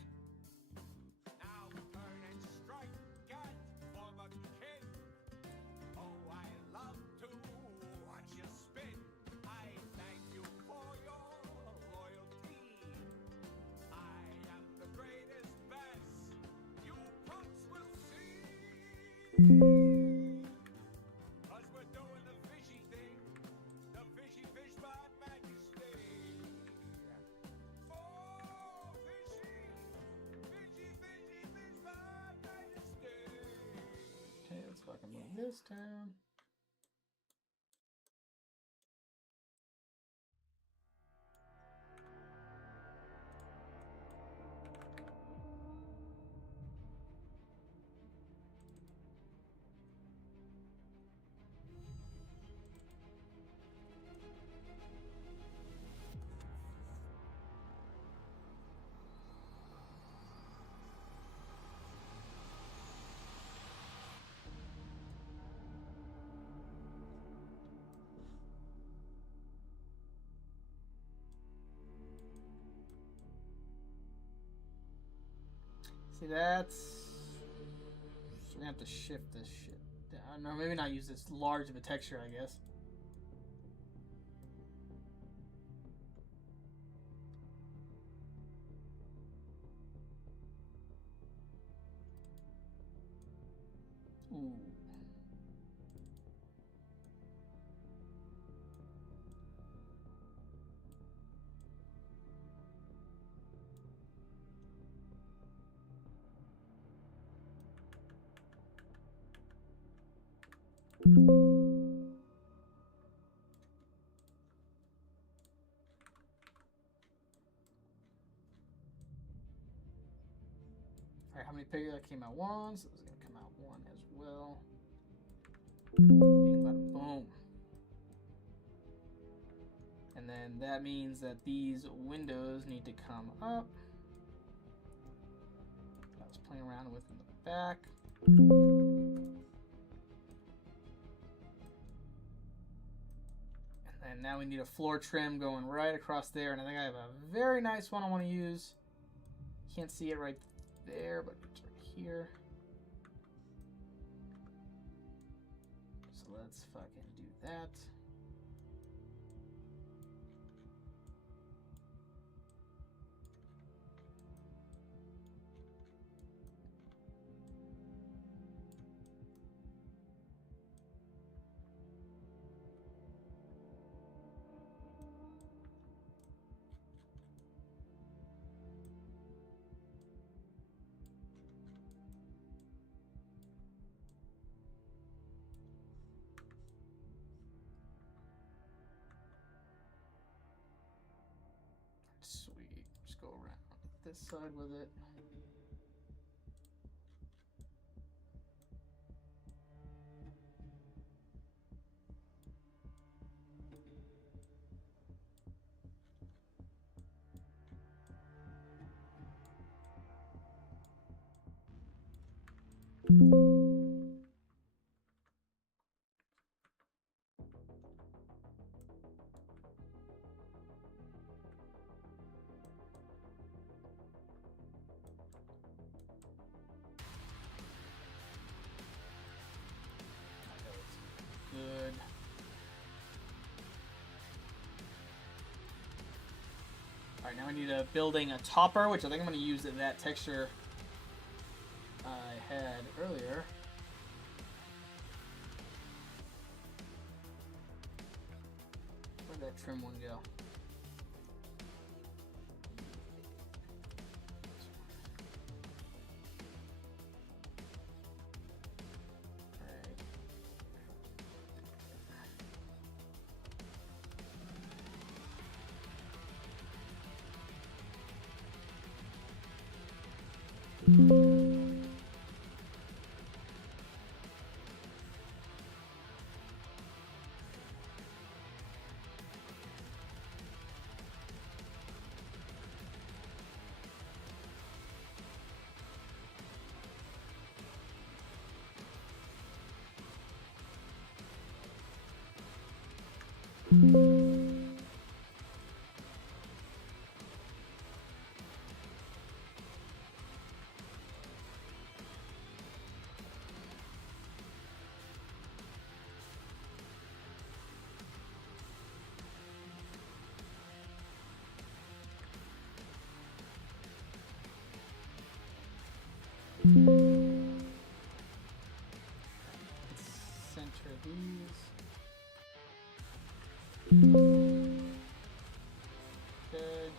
Now turn and strike again for the king. Oh, I love to watch you spin. I thank you for your loyalty. I am the greatest best you punks will see. 'Cause we're doing the fishy thing, the fishy fish by majesty. Oh, fishy, fishy, fishy fish by majesty. Okay, let's fucking move this down. See, that's... So we have to shift this shit down. Or maybe not use this large of a texture, I guess. Ooh. Alright, how many pictures? That came out 1, so this is going to come out 1 as well. Bing, bada, boom. And then that means that these windows need to come up. I was playing around with in the back. And now we need a floor trim going right across there. And I think I have a very nice one I want to use. Can't see it right there, but it's right here. So let's fucking do that. Sweet. Just go around this side with it. Good. Alright, now we need a building a topper, which I think I'm going to use that texture I had earlier. Where'd that trim one go? Center these. Okay.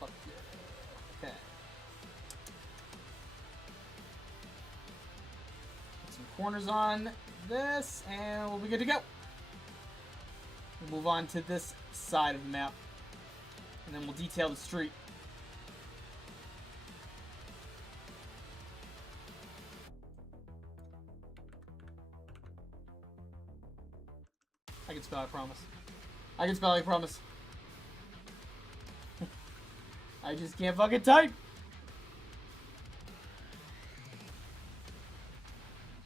Fuck yeah. corners on this, and we'll be good to go. We'll move on to this side of the map, and then we'll detail the street. I can spell, I promise. I can spell, I promise. I just can't fucking type.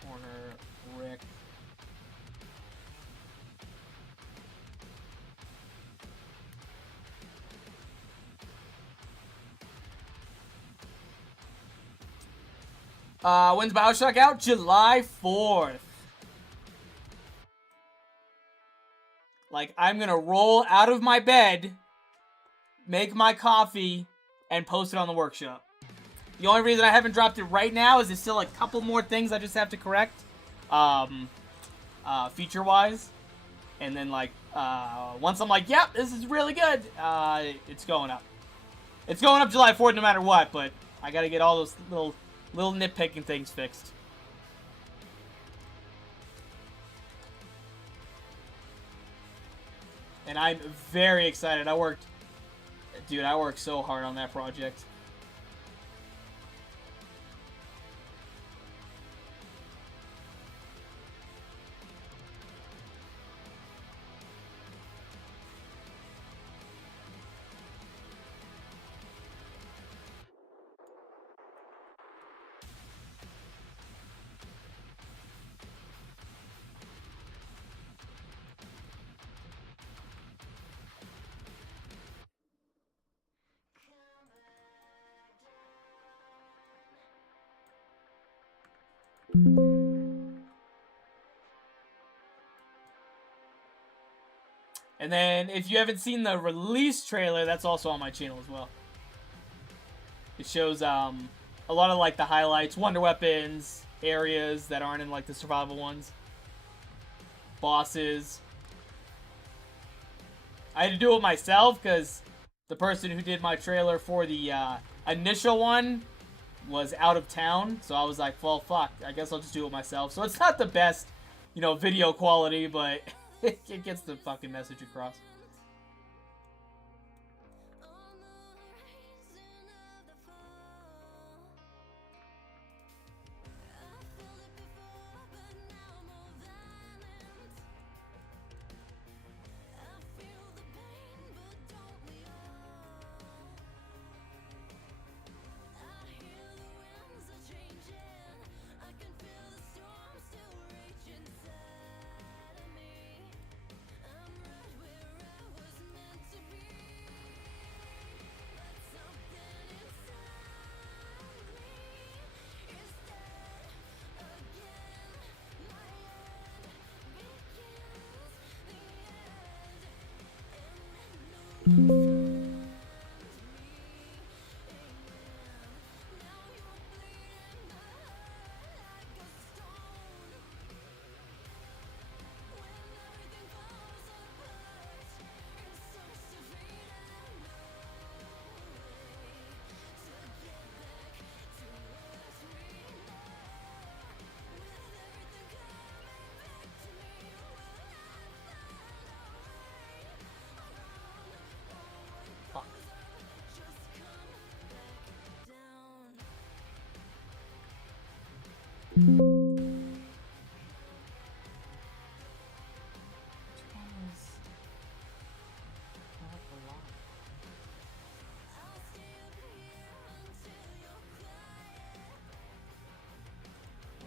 Corner, Rick. When's BioShock out? July 4th. Like, I'm gonna roll out of my bed, make my coffee, and post it on the workshop. The only reason I haven't dropped it right now is there's still a couple more things I just have to correct, feature-wise. And then, like, once I'm like, yep, this is really good, it's going up. It's going up July 4th no matter what, but I gotta get all those little nitpicking things fixed. And I'm very excited. I worked so hard on that project. And then, if you haven't seen the release trailer, that's also on my channel as well. It shows a lot of like the highlights, wonder weapons, areas that aren't in like the survival ones, bosses. I had to do it myself because the person who did my trailer for the initial one was out of town, so I was like, well, fuck, I guess I'll just do it myself. So it's not the best, you know, video quality, but it gets the fucking message across.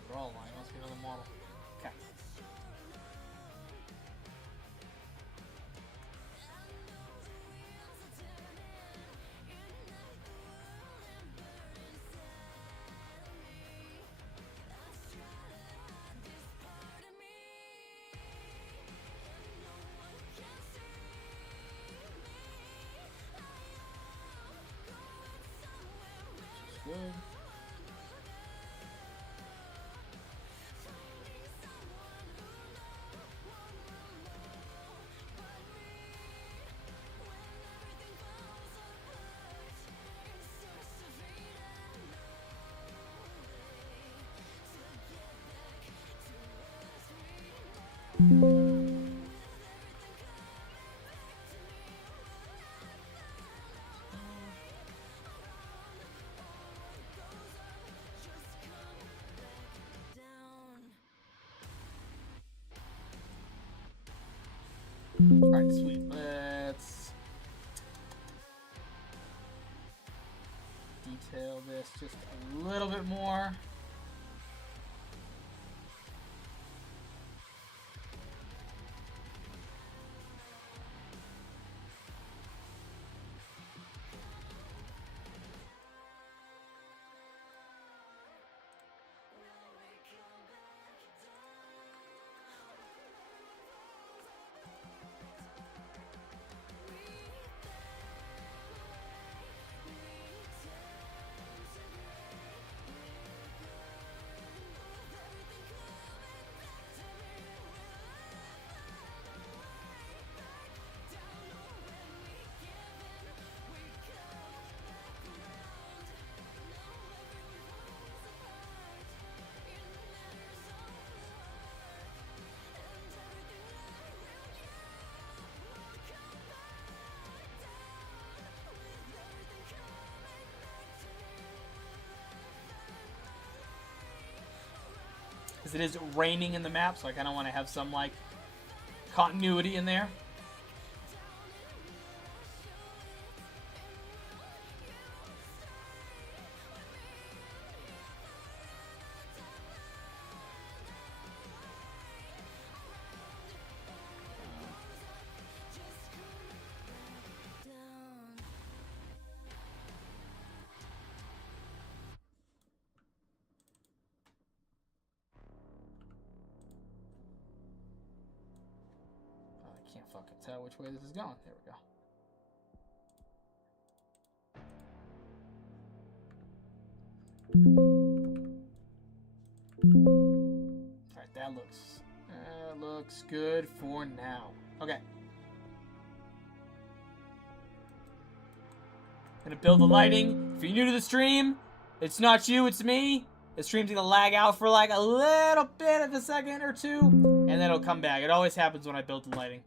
Draw line, must be another model. Okay. Good. Alright, sweet. Let's detail this just a little bit more. Because it is raining in the map, so I kind of want to have some, like, continuity in there. I can't fucking tell which way this is going. There we go. Alright, that looks good for now. Okay. Gonna build the lighting. If you're new to the stream, it's not you, it's me. The stream's gonna lag out for like a little bit of a second or two, and then it'll come back. It always happens when I build the lighting.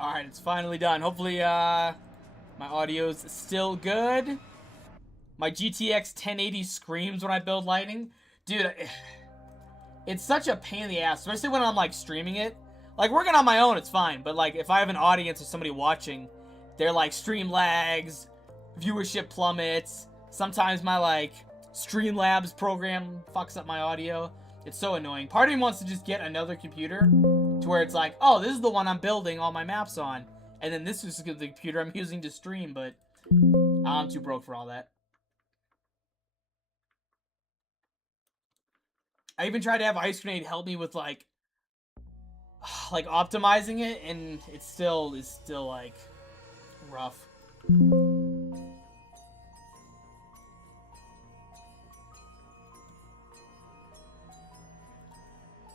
Alright, it's finally done. Hopefully, my audio's still good. My GTX 1080 screams when I build lighting. Dude, it's such a pain in the ass, especially when I'm, like, streaming it. Like, working on my own, it's fine. But, like, if I have an audience or somebody watching, they're, like, stream lags, viewership plummets. Sometimes my, like, Streamlabs program fucks up my audio. It's so annoying. Part of me wants to just get another computer to where it's like, oh, this is the one I'm building all my maps on. And then this is the computer I'm using to stream, but I'm too broke for all that. I even tried to have Ice Grenade help me with, like optimizing it, and it's still like, rough.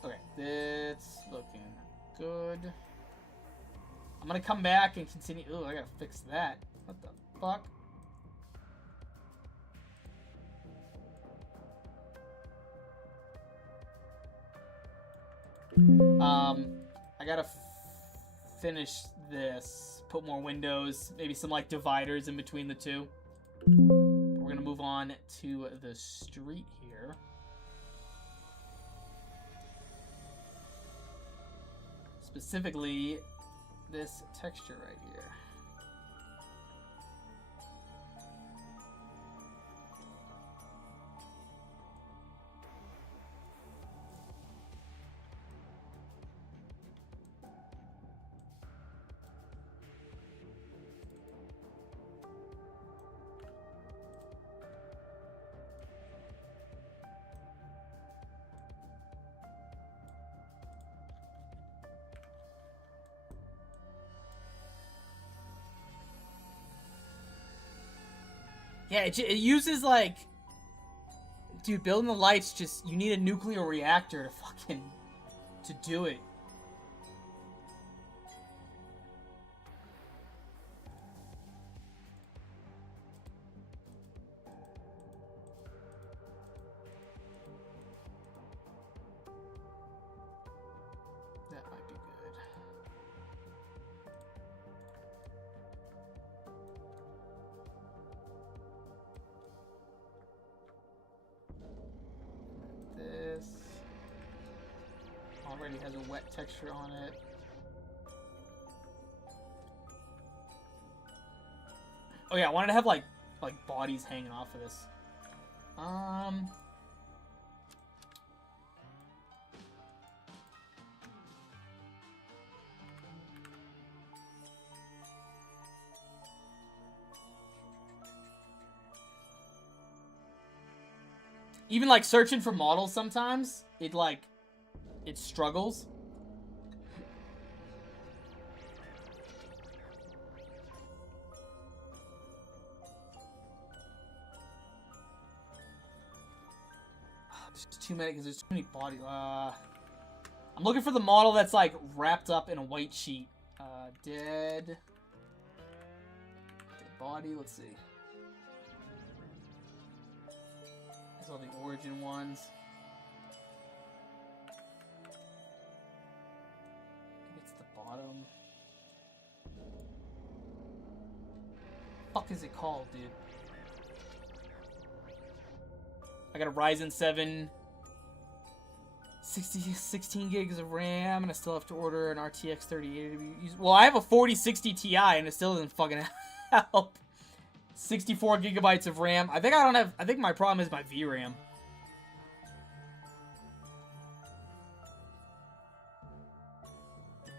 Okay, that's looking good. I'm gonna come back and continue. Ooh, I gotta fix that. What the fuck? I gotta finish this. Put more windows. Maybe some, like, dividers in between the two. We're gonna move on to the street here. Specifically, this texture right here. Yeah, it uses, like... Dude, building the lights just... You need a nuclear reactor to fucking... to do it. That might be good. This already has a wet texture on it. Oh yeah, I wanted to have like bodies hanging off of this. Even like searching for models sometimes, it struggles. There's too many because there's too many bodies. I'm looking for the model that's like wrapped up in a white sheet. Dead body. Let's see. There's all the origin ones. Maybe it's the bottom. Fuck is it called, dude? I got a Ryzen 7, 16 gigs of RAM, and I still have to order an RTX 3080 to be used. Well, I have a 4060 Ti, and it still doesn't fucking help. 64 gigabytes of RAM. I think my problem is my VRAM.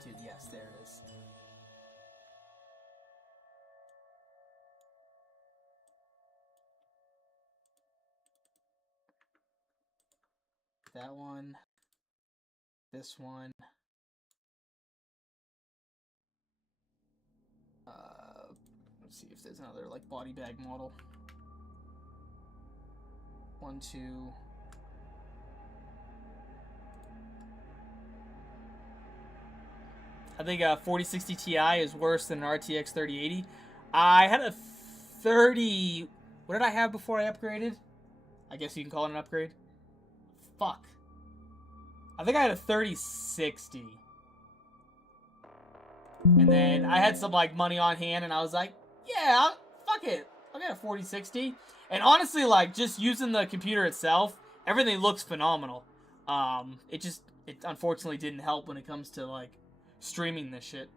Dude, yes, there it is. That one. This one. Let's see if there's another like body bag model. 1, 2. I think 4060 Ti is worse than an RTX 3080. I had a 30. What did I have before I upgraded? I guess you can call it an upgrade. Fuck. I think I had a 3060. And then I had some like money on hand and I was like, yeah, fuck it. I'll get a 4060. And honestly, like just using the computer itself, everything looks phenomenal. It unfortunately didn't help when it comes to like streaming this shit.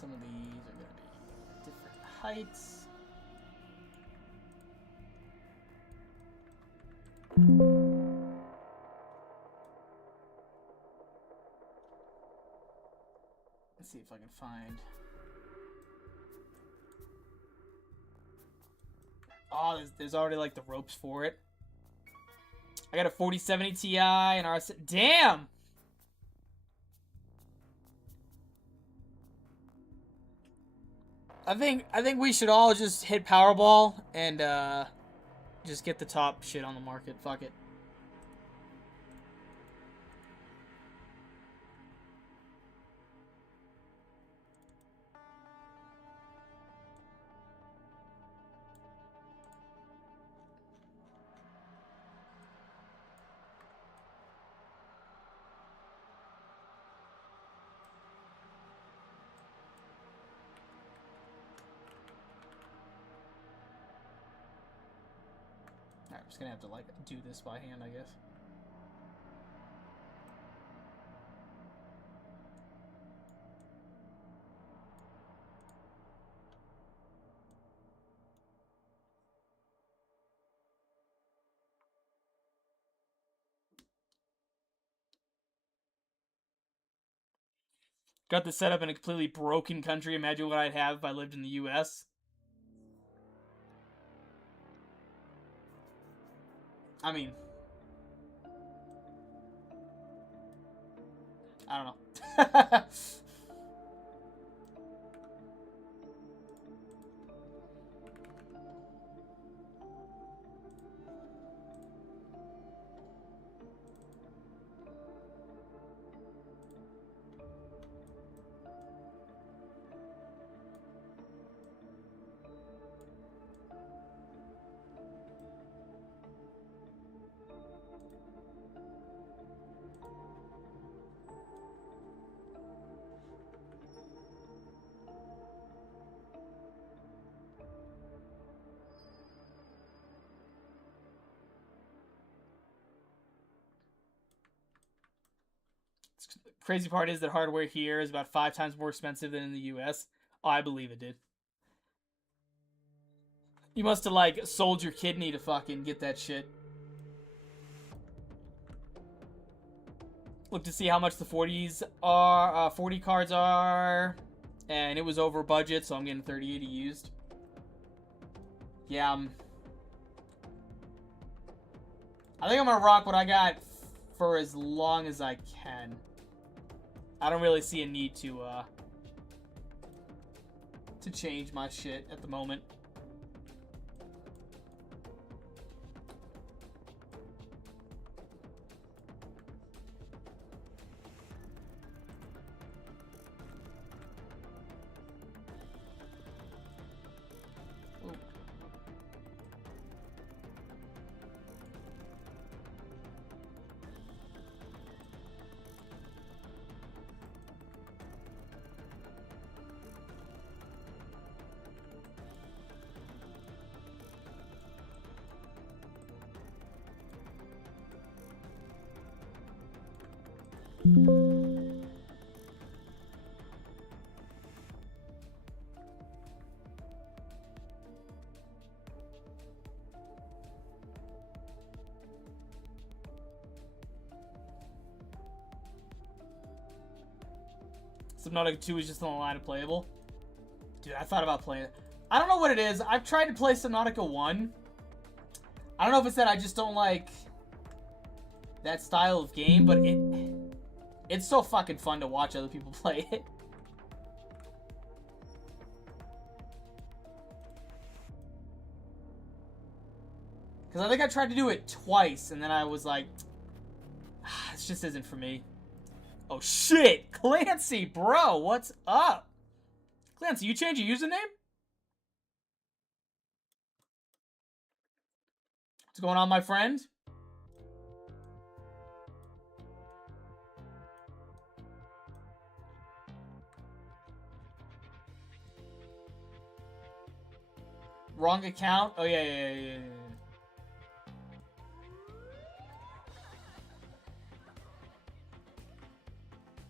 Some of these are going to be different heights. see if I can find. Oh, there's already like the ropes for it. I got a 4070 Ti and RS. Damn. I think we should all just hit Powerball and just get the top shit on the market. Fuck it. Alright, I'm just gonna have to like do this by hand, I guess. Got this set up in a completely broken country. Imagine what I'd have if I lived in the US. I mean, I don't know. Crazy part is that hardware here is about 5 times more expensive than in the US. Oh, I believe it, dude. You must have, like, sold your kidney to fucking get that shit. Look to see how much the 40s are, 40 cards are. And it was over budget, so I'm getting 3080 used. Yeah, I think I'm gonna rock what I got for as long as I can. I don't really see a need to change my shit at the moment. Subnautica 2 is just on the line of playable. Dude, I thought about playing it. I don't know what it is. I've tried to play Subnautica 1. I don't know if it's that I just don't like that style of game, but it's so fucking fun to watch other people play it. Because I think I tried to do it twice, and then I was like, this just isn't for me. Oh shit! Clancy, bro, what's up? Clancy, you change your username? What's going on, my friend? Wrong account? Oh, yeah.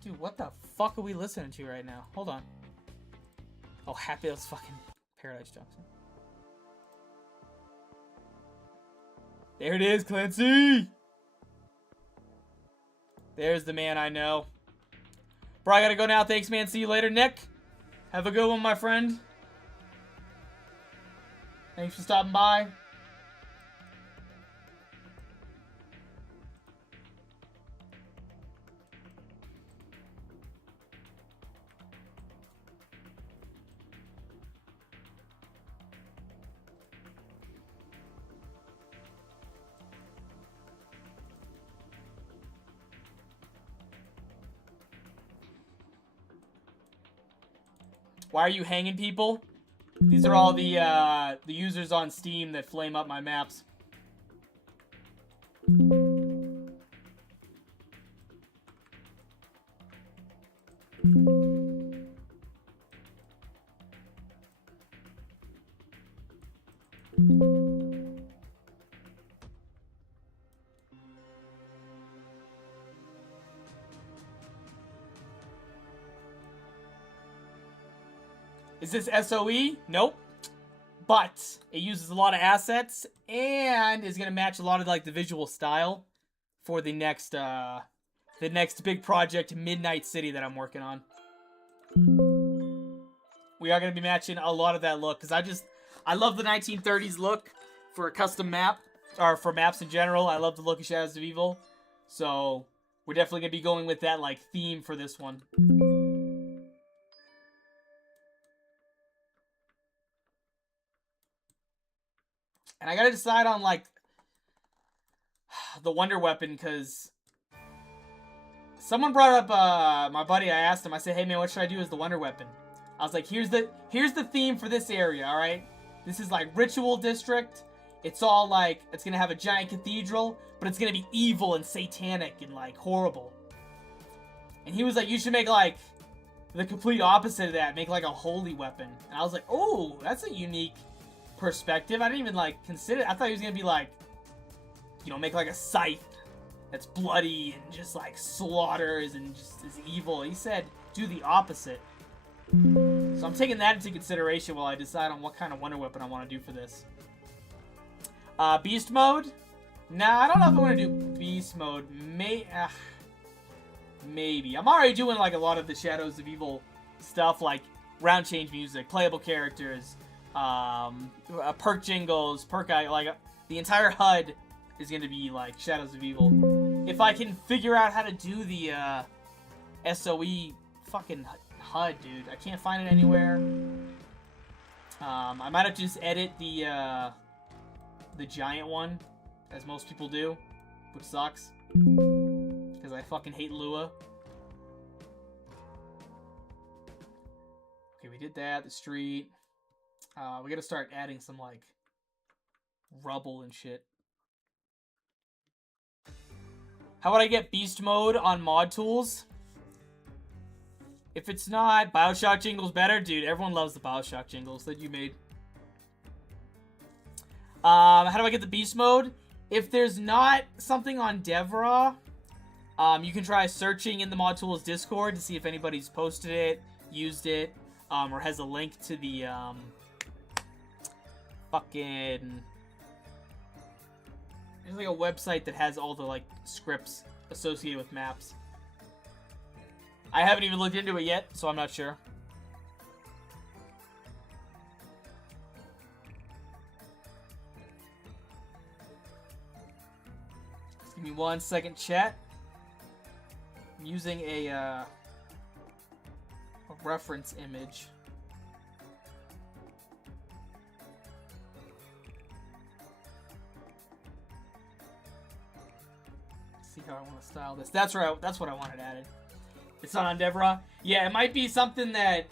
Dude, what the fuck are we listening to right now? Hold on. Oh, happy that's fucking Paradise Junction. There it is, Clancy! There's the man I know. Bro, I gotta go now. Thanks, man. See you later. Nick, have a good one, my friend. Thanks for stopping by. Why are you hanging people? These are all the users on Steam that flame up my maps. Is this SOE? Nope. But it uses a lot of assets and is gonna match a lot of like the visual style for the next big project, Midnight City, that I'm working on. We are gonna be matching a lot of that look because I love the 1930s look for a custom map, or for maps in general. I love the look of Shadows of Evil, so we're definitely gonna be going with that like theme for this one. And I gotta decide on, like, the wonder weapon, because someone brought up, my buddy, I asked him, I said, hey man, what should I do as the wonder weapon? I was like, here's the theme for this area, alright? This is, like, Ritual District. It's all, like, it's gonna have a giant cathedral, but it's gonna be evil and satanic and, like, horrible. And he was like, you should make, like, the complete opposite of that. Make, like, a holy weapon. And I was like, oh, that's a unique perspective. I didn't even like consider it. I thought he was gonna be like, you know, make like a scythe that's bloody and just like slaughters and just is evil. He said do the opposite. So I'm taking that into consideration while I decide on what kind of wonder weapon I want to do for this. Beast mode? Nah, I don't know if I want to do beast mode. Maybe. I'm already doing like a lot of the Shadows of Evil stuff, like round change music, playable characters, perk jingles, like the entire HUD is going to be like Shadows of Evil. If I can figure out how to do the SOE fucking HUD, dude. I can't find it anywhere. I might have to just edit the giant one, as most people do, which sucks, because I fucking hate Lua. Okay, we did that, the street. We gotta start adding some, like, rubble and shit. How would I get beast mode on mod tools? If it's not Bioshock jingles better, dude, everyone loves the Bioshock jingles that you made. How do I get the beast mode? If there's not something on Devra, you can try searching in the mod tools Discord to see if anybody's posted it, used it, or has a link to the, fucking... There's like a website that has all the, like, scripts associated with maps. I haven't even looked into it yet, so I'm not sure. Just give me 1 second, chat. I'm using a reference image. See how I want to style this. That's right. That's what I wanted added. It's not on Devra. Yeah, it might be something that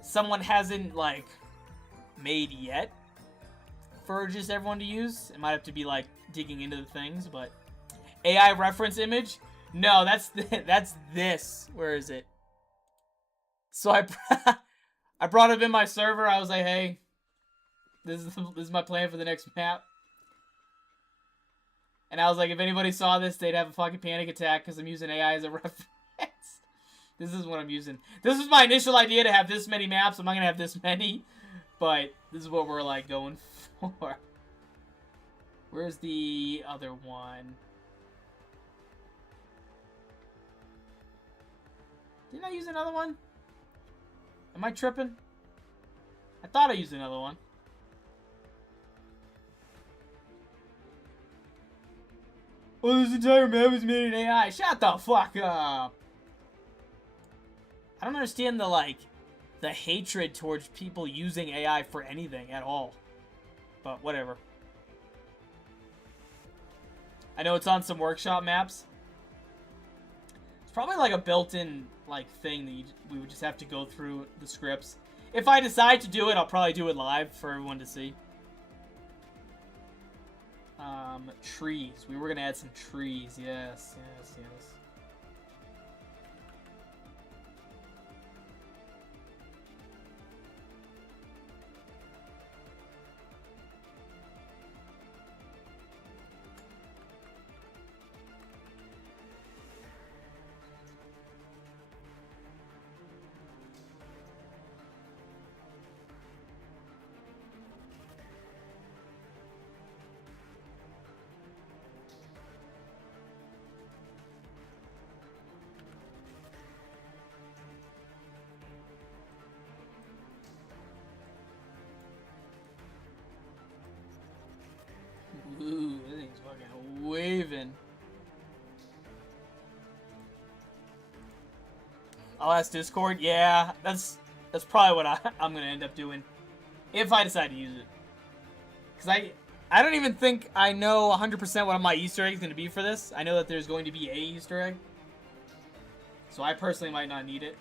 someone hasn't, like, made yet for just everyone to use. It might have to be, like, digging into the things, but... AI reference image? No, that's this. Where is it? So I brought it in my server. I was like, hey, this is my plan for the next map. And I was like, if anybody saw this, they'd have a fucking panic attack because I'm using AI as a reference. This is what I'm using. This was my initial idea to have this many maps. I'm not going to have this many. But this is what we're, like, going for. Where's the other one? Didn't I use another one? Am I tripping? I thought I used another one. Oh, this entire map was made in AI. Shut the fuck up. I don't understand the, like, the hatred towards people using AI for anything at all. But whatever. I know it's on some workshop maps. It's probably like a built-in, like, thing that we would just have to go through the scripts. If I decide to do it, I'll probably do it live for everyone to see. Trees. We were gonna add some trees. Yes, yes, yes. Ooh, that thing's fucking waving. I'll ask Discord. Yeah, that's probably what I'm gonna end up doing if I decide to use it. Cause I don't even think I know 100% what my Easter egg is gonna be for this. I know that there's going to be a Easter egg, so I personally might not need it.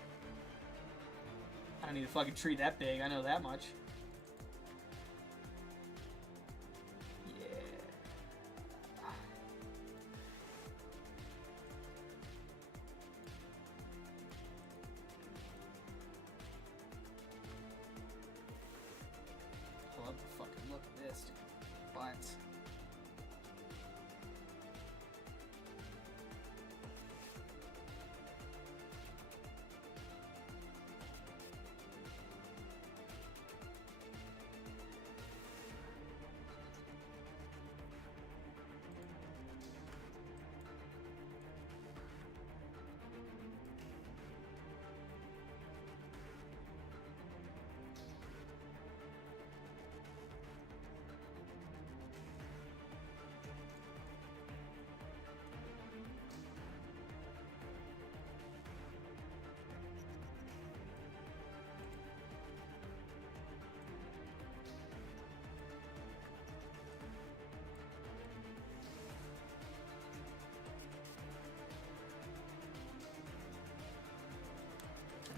I don't need a fucking tree that big. I know that much.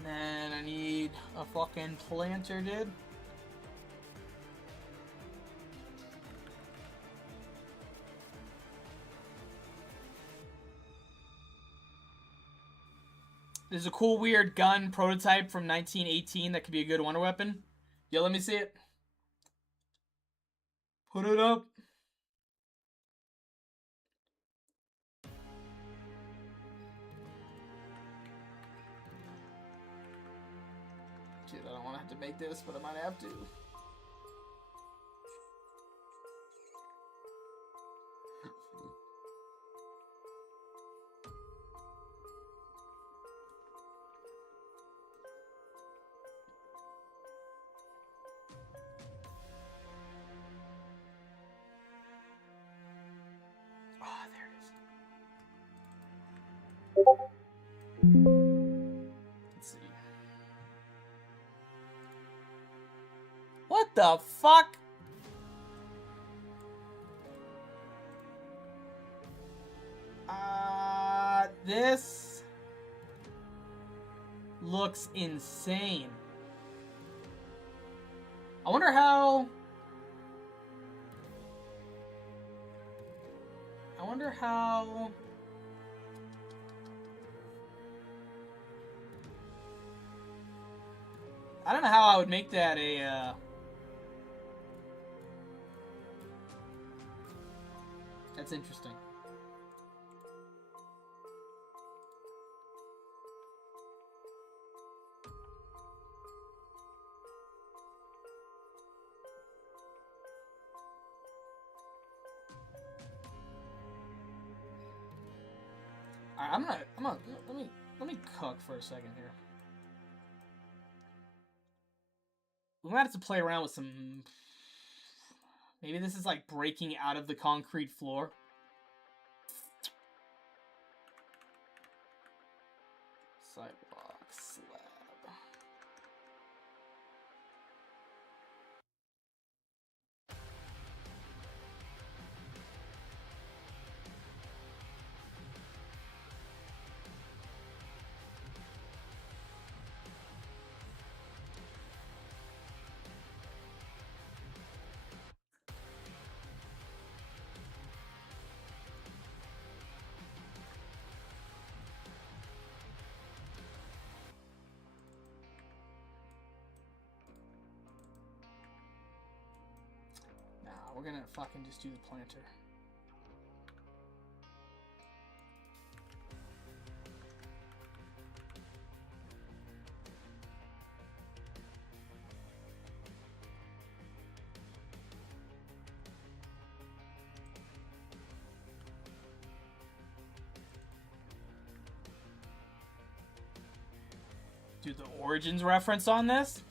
And then I need a fucking planter, dude. There's a cool weird gun prototype from 1918 that could be a good wonder weapon. Yo, let me see it. Put it up. Dude, I don't want to have to make this, but I might have to. Oh, there it is. Let's see. What the fuck? This looks insane. I wonder how... I don't know how I would make that a, That's interesting. Alright, let me Let me cook for a second here. We might have to play around with some... Maybe this is like breaking out of the concrete floor. Sidewalk slab. We're gonna fucking just do the planter. Do the Origins reference on this?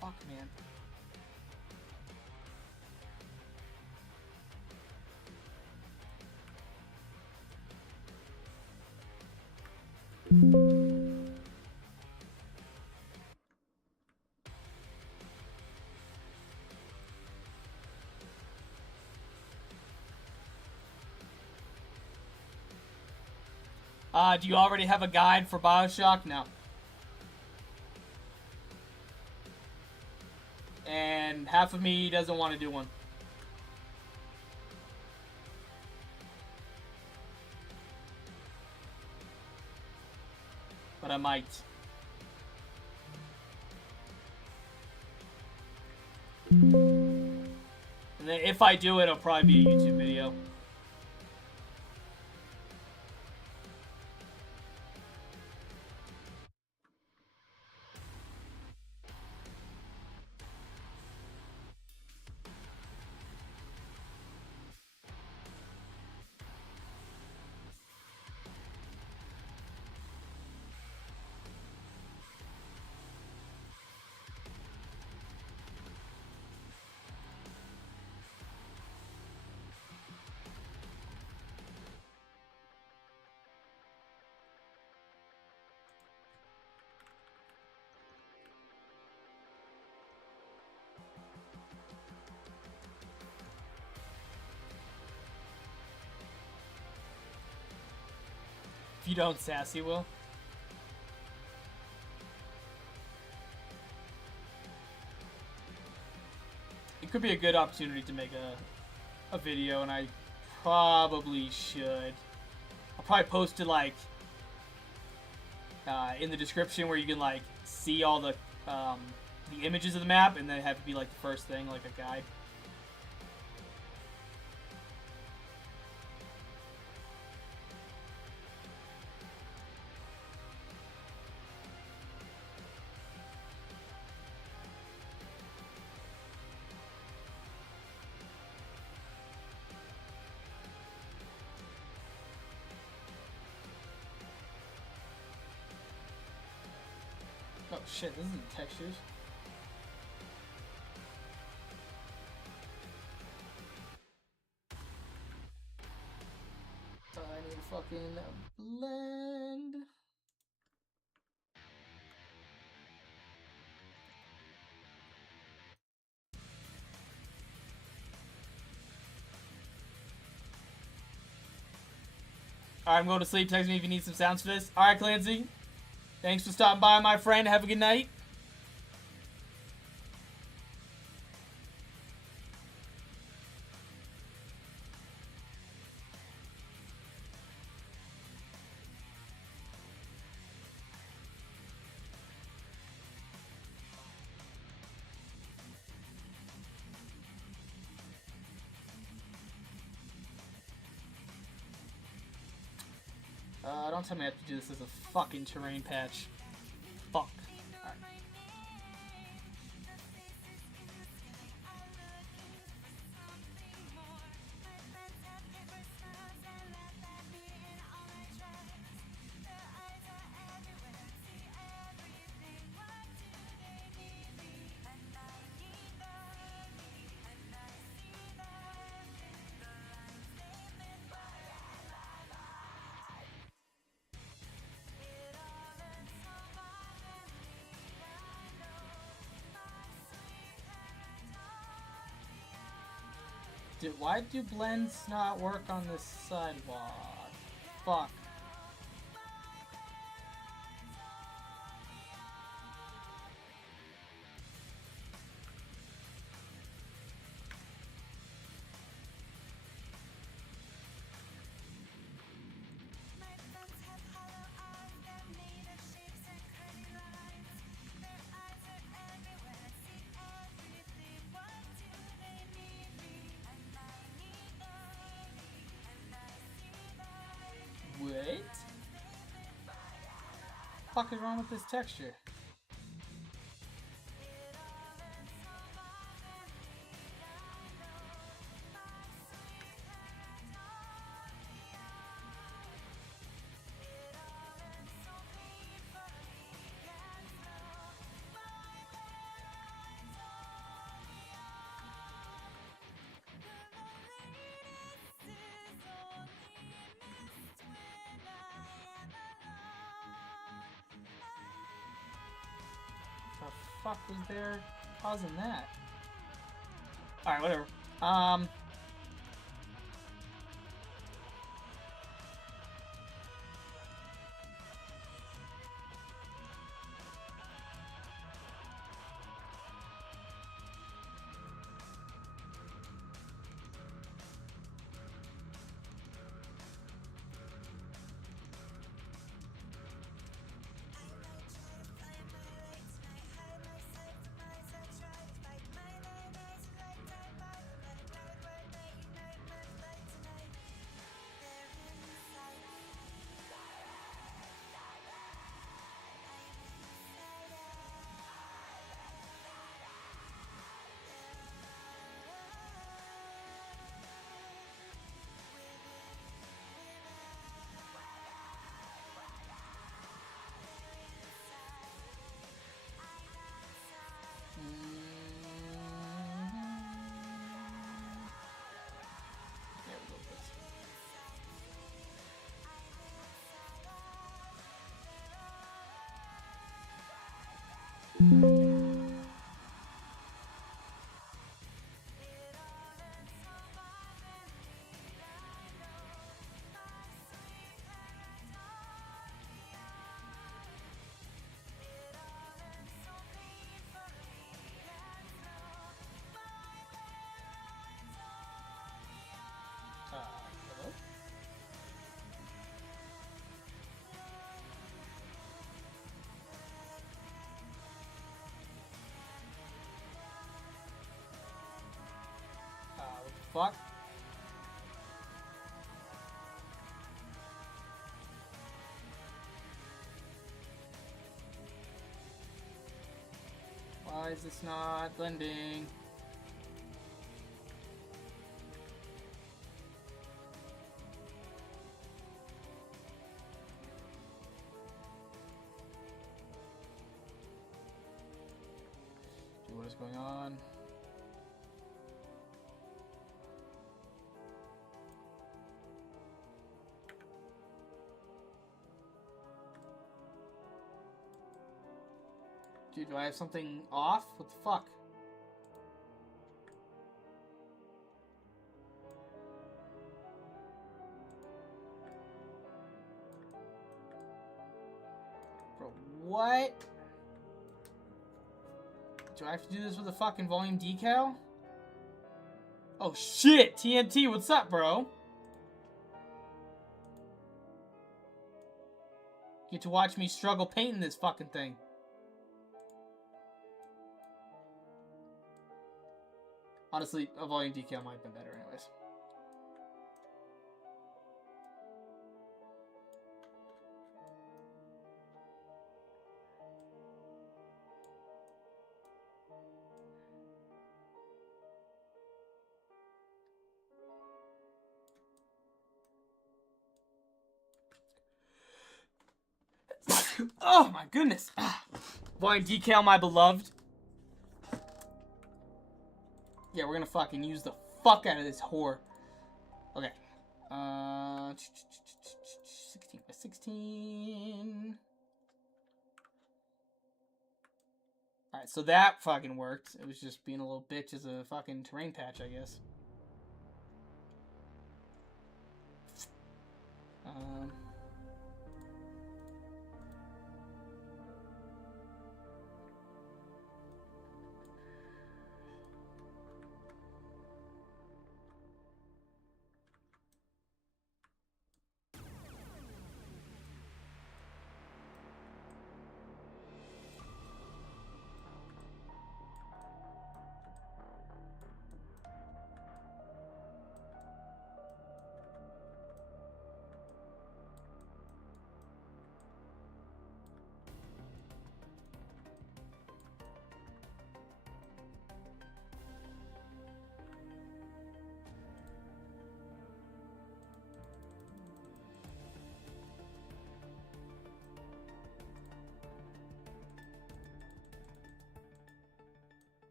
Fuck, man. Do you already have a guide for BioShock? No. And half of me doesn't want to do one. But I might. And then if I do it, it'll probably be a YouTube video. If you don't, Sassy will. It could be a good opportunity to make a video, and I probably should. I'll probably post it like in the description where you can like see all the images of the map, and then have to be like the first thing, like a guide. shit, this isn't textures. I need a fucking blend. Alright, I'm going to sleep. Text me if you need some sounds for this. Alright, Clancy. Thanks for stopping by, my friend. Have a good night. Don't tell me I have to do this as a fucking terrain patch. Fuck. Alright. Why do blends not work on this sidewalk? Fuck. Wait. What the fuck is wrong with this texture? The fuck was there causing that? Alright, whatever. Hello? What the fuck? Why is this not blending? going on? Dude, do I have something off? What the fuck? Bro, what? Do I have to do this with a fucking volume decal? Oh shit! TNT, what's up, bro? Get to watch me struggle painting this fucking thing. Honestly, a volume decal might have been better anyways. Oh my goodness. Volume decal, my beloved. Yeah, we're gonna fucking use the fuck out of this whore. Okay. 16 by 16. Alright, so that fucking worked. It was just being a little bitch as a fucking terrain patch, I guess.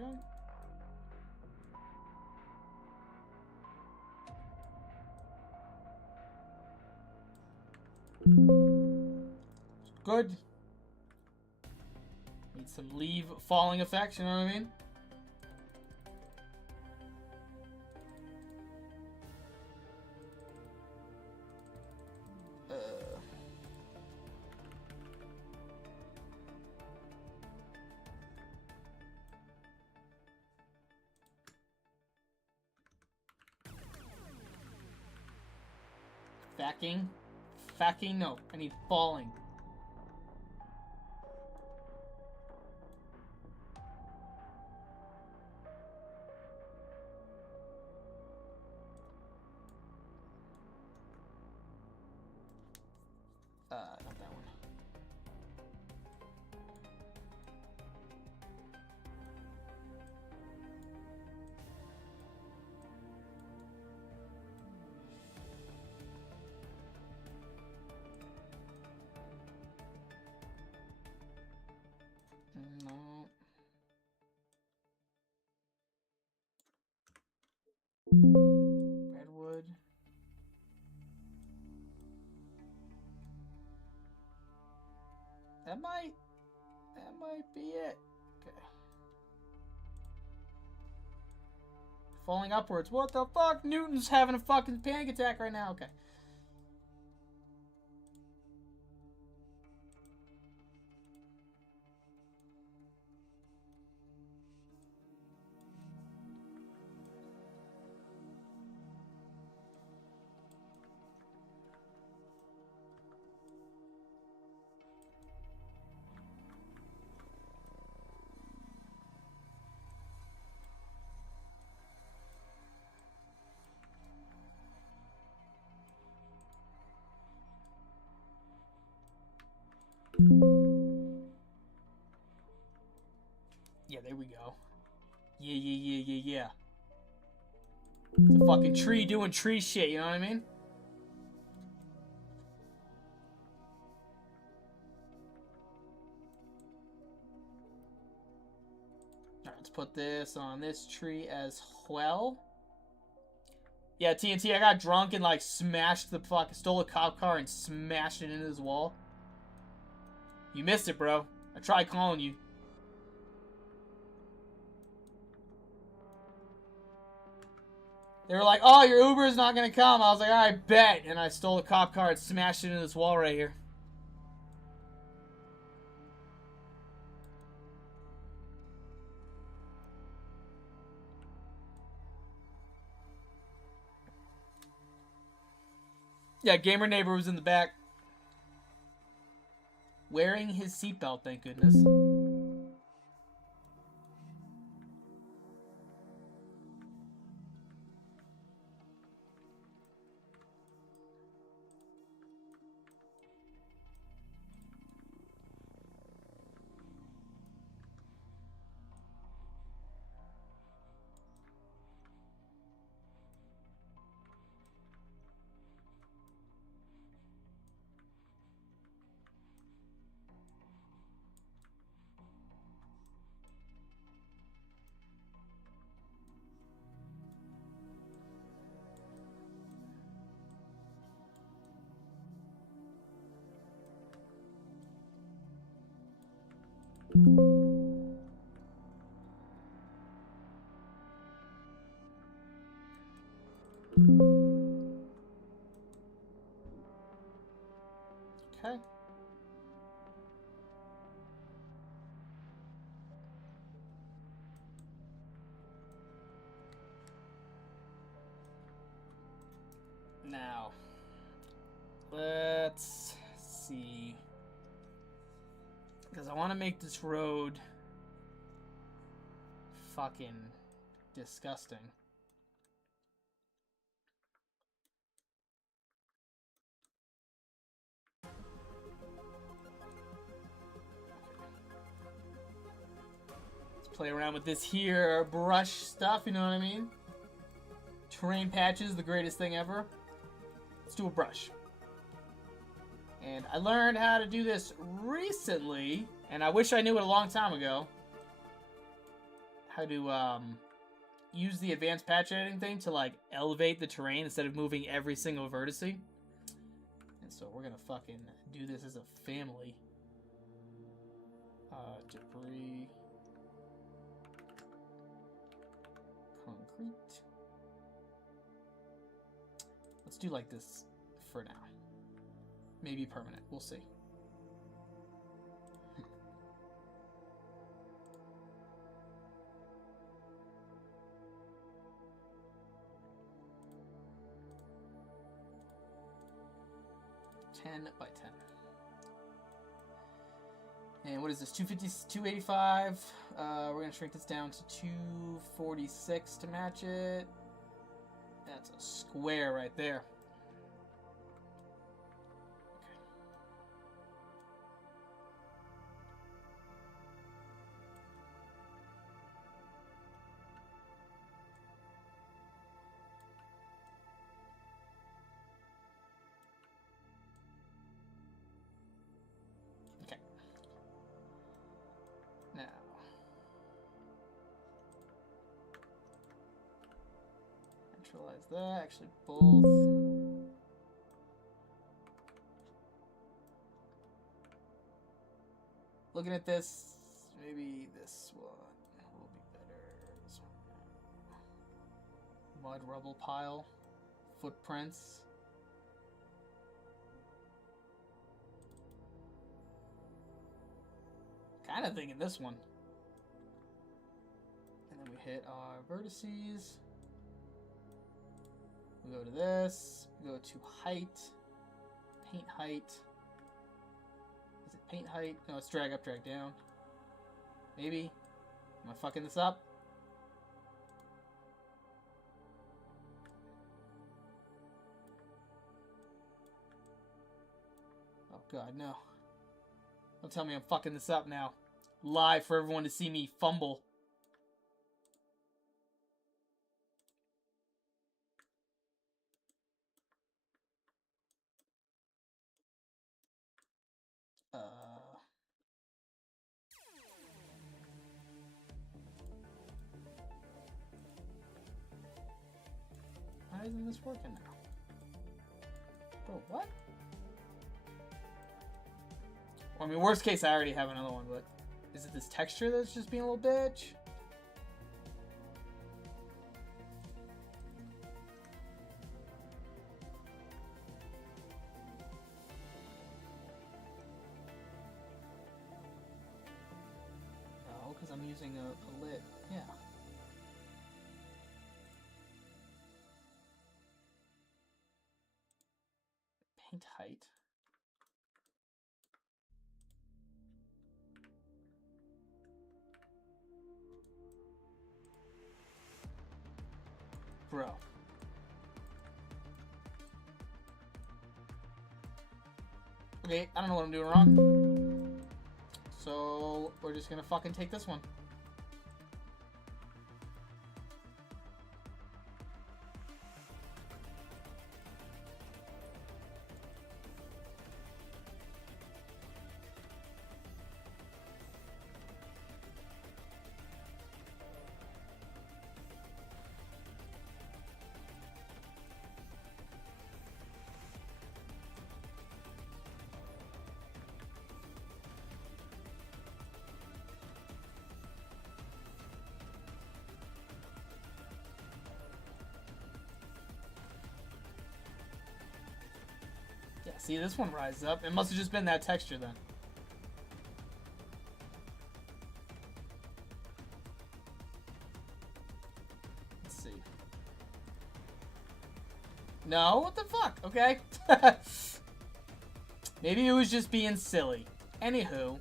Okay. Good. Need some leaf falling effects, you know what I mean? Facking? Facking? No, I need falling. Not that one. No. Redwood. That might be it. Okay. Falling upwards. What the fuck? Newton's having a fucking panic attack right now. Okay. Yeah, there we go. Yeah. It's a fucking tree doing tree shit, you know what I mean? Alright, let's put this on this tree as well. Yeah, TNT, I got drunk and like smashed the fucking, stole a cop car and smashed it into this wall. You missed it, bro. I tried calling you. They were like, oh, your Uber is not gonna come. I was like, alright, bet. And I stole a cop car and smashed it into this wall right here. Yeah, gamer neighbor was in the back. Wearing his seatbelt, thank goodness. Okay. Now, let's see. Because I want to make this road fucking disgusting. Let's play around with this here brush stuff, you know what I mean? Terrain patches, the greatest thing ever. Let's do a brush. And I learned how to do this recently, and I wish I knew it a long time ago. How to use the advanced patch editing thing to like elevate the terrain instead of moving every single vertex. And so we're gonna fucking do this as a family. Debris. Concrete. Let's do like this for now. Maybe permanent. We'll see. by 10. And what is this? 250, 285. We're gonna shrink this down to 246 to match it. That's a square right there. Okay. Now, centralize that. Actually, both. Looking at this, maybe this one will be better. This one. Mud rubble pile, footprints. Kind of thinking this one. And then we hit our vertices. We go to this. We go to height. Paint height. Is it paint height? No, it's drag up, drag down. Maybe. Am I fucking this up? Oh god, no. Don't tell me I'm fucking this up now. Live for everyone to see me fumble. this working now? Bro, what? Well, I mean, worst case, I already have another one, but is it this texture that's just being a little bitch? No, because I'm using a lid. Yeah. Paint height. Bro. Okay, I don't know what I'm doing wrong. So, we're just gonna fucking take this one. Yeah, see, this one rises up. It must have just been that texture then. Let's see. No, what the fuck? Okay. Maybe it was just being silly. Anywho.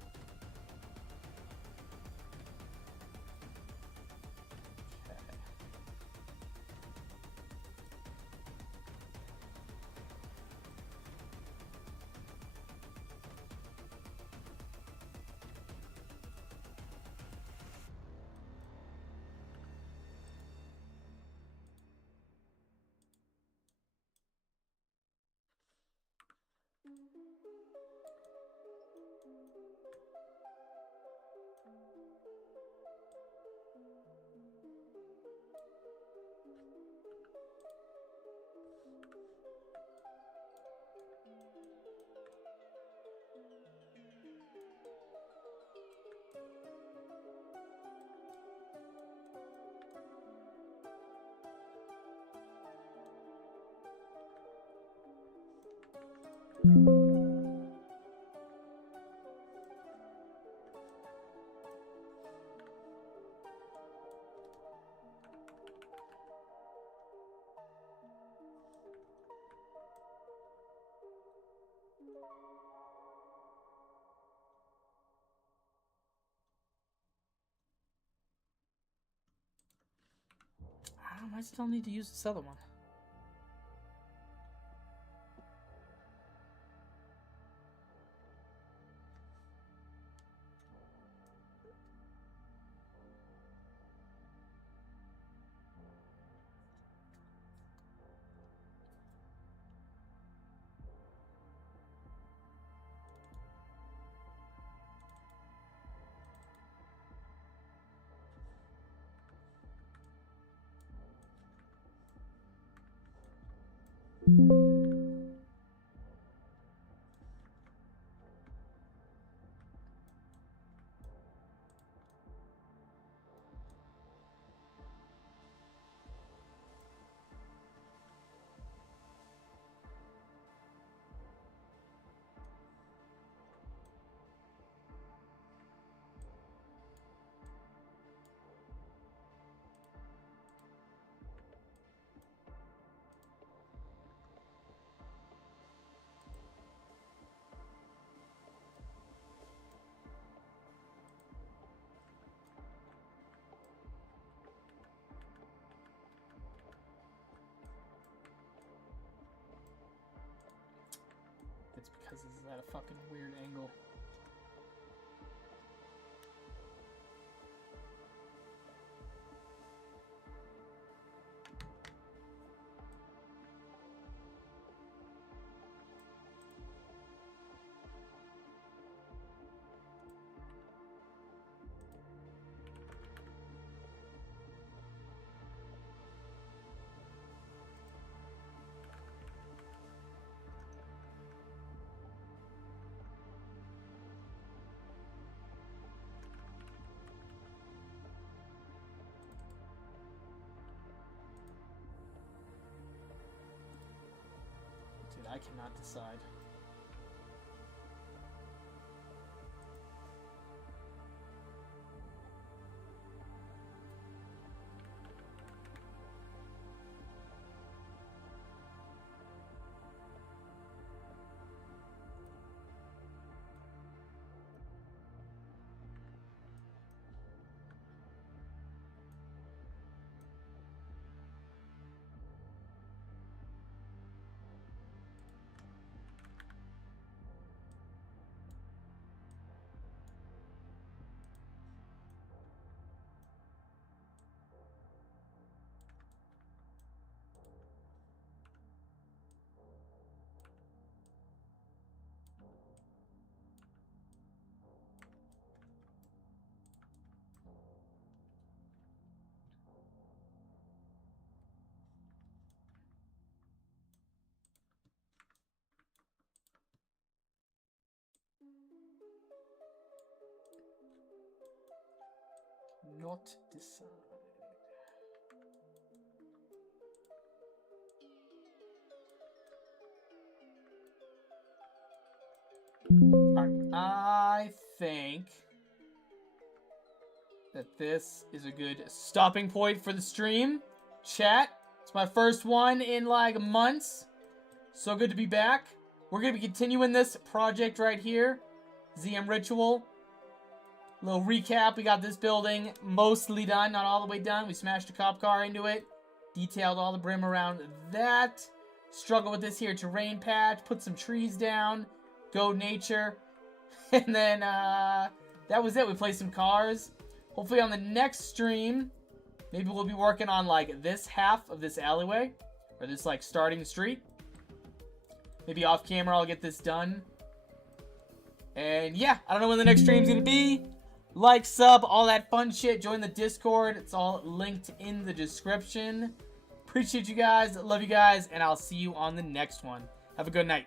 I still need to use this other one. It's because this is at a fucking weird angle. not decide. Not decide. I think that this is a good stopping point for the stream. Chat, it's my first one in like months. So good to be back. We're going to be continuing this project right here. ZM Ritual. Little recap. We got this building mostly done. Not all the way done. We smashed a cop car into it. Detailed all the brim around that. Struggle with this here terrain patch. Put some trees down. Go nature. And then that was it. We played some cars. Hopefully on the next stream, maybe we'll be working on like this half of this alleyway. Or this like starting street. Maybe off camera I'll get this done. And yeah, I don't know when the next stream's gonna be. Like, sub, all that fun shit. Join the Discord. It's all linked in the description. Appreciate you guys. Love you guys. And I'll see you on the next one. Have a good night.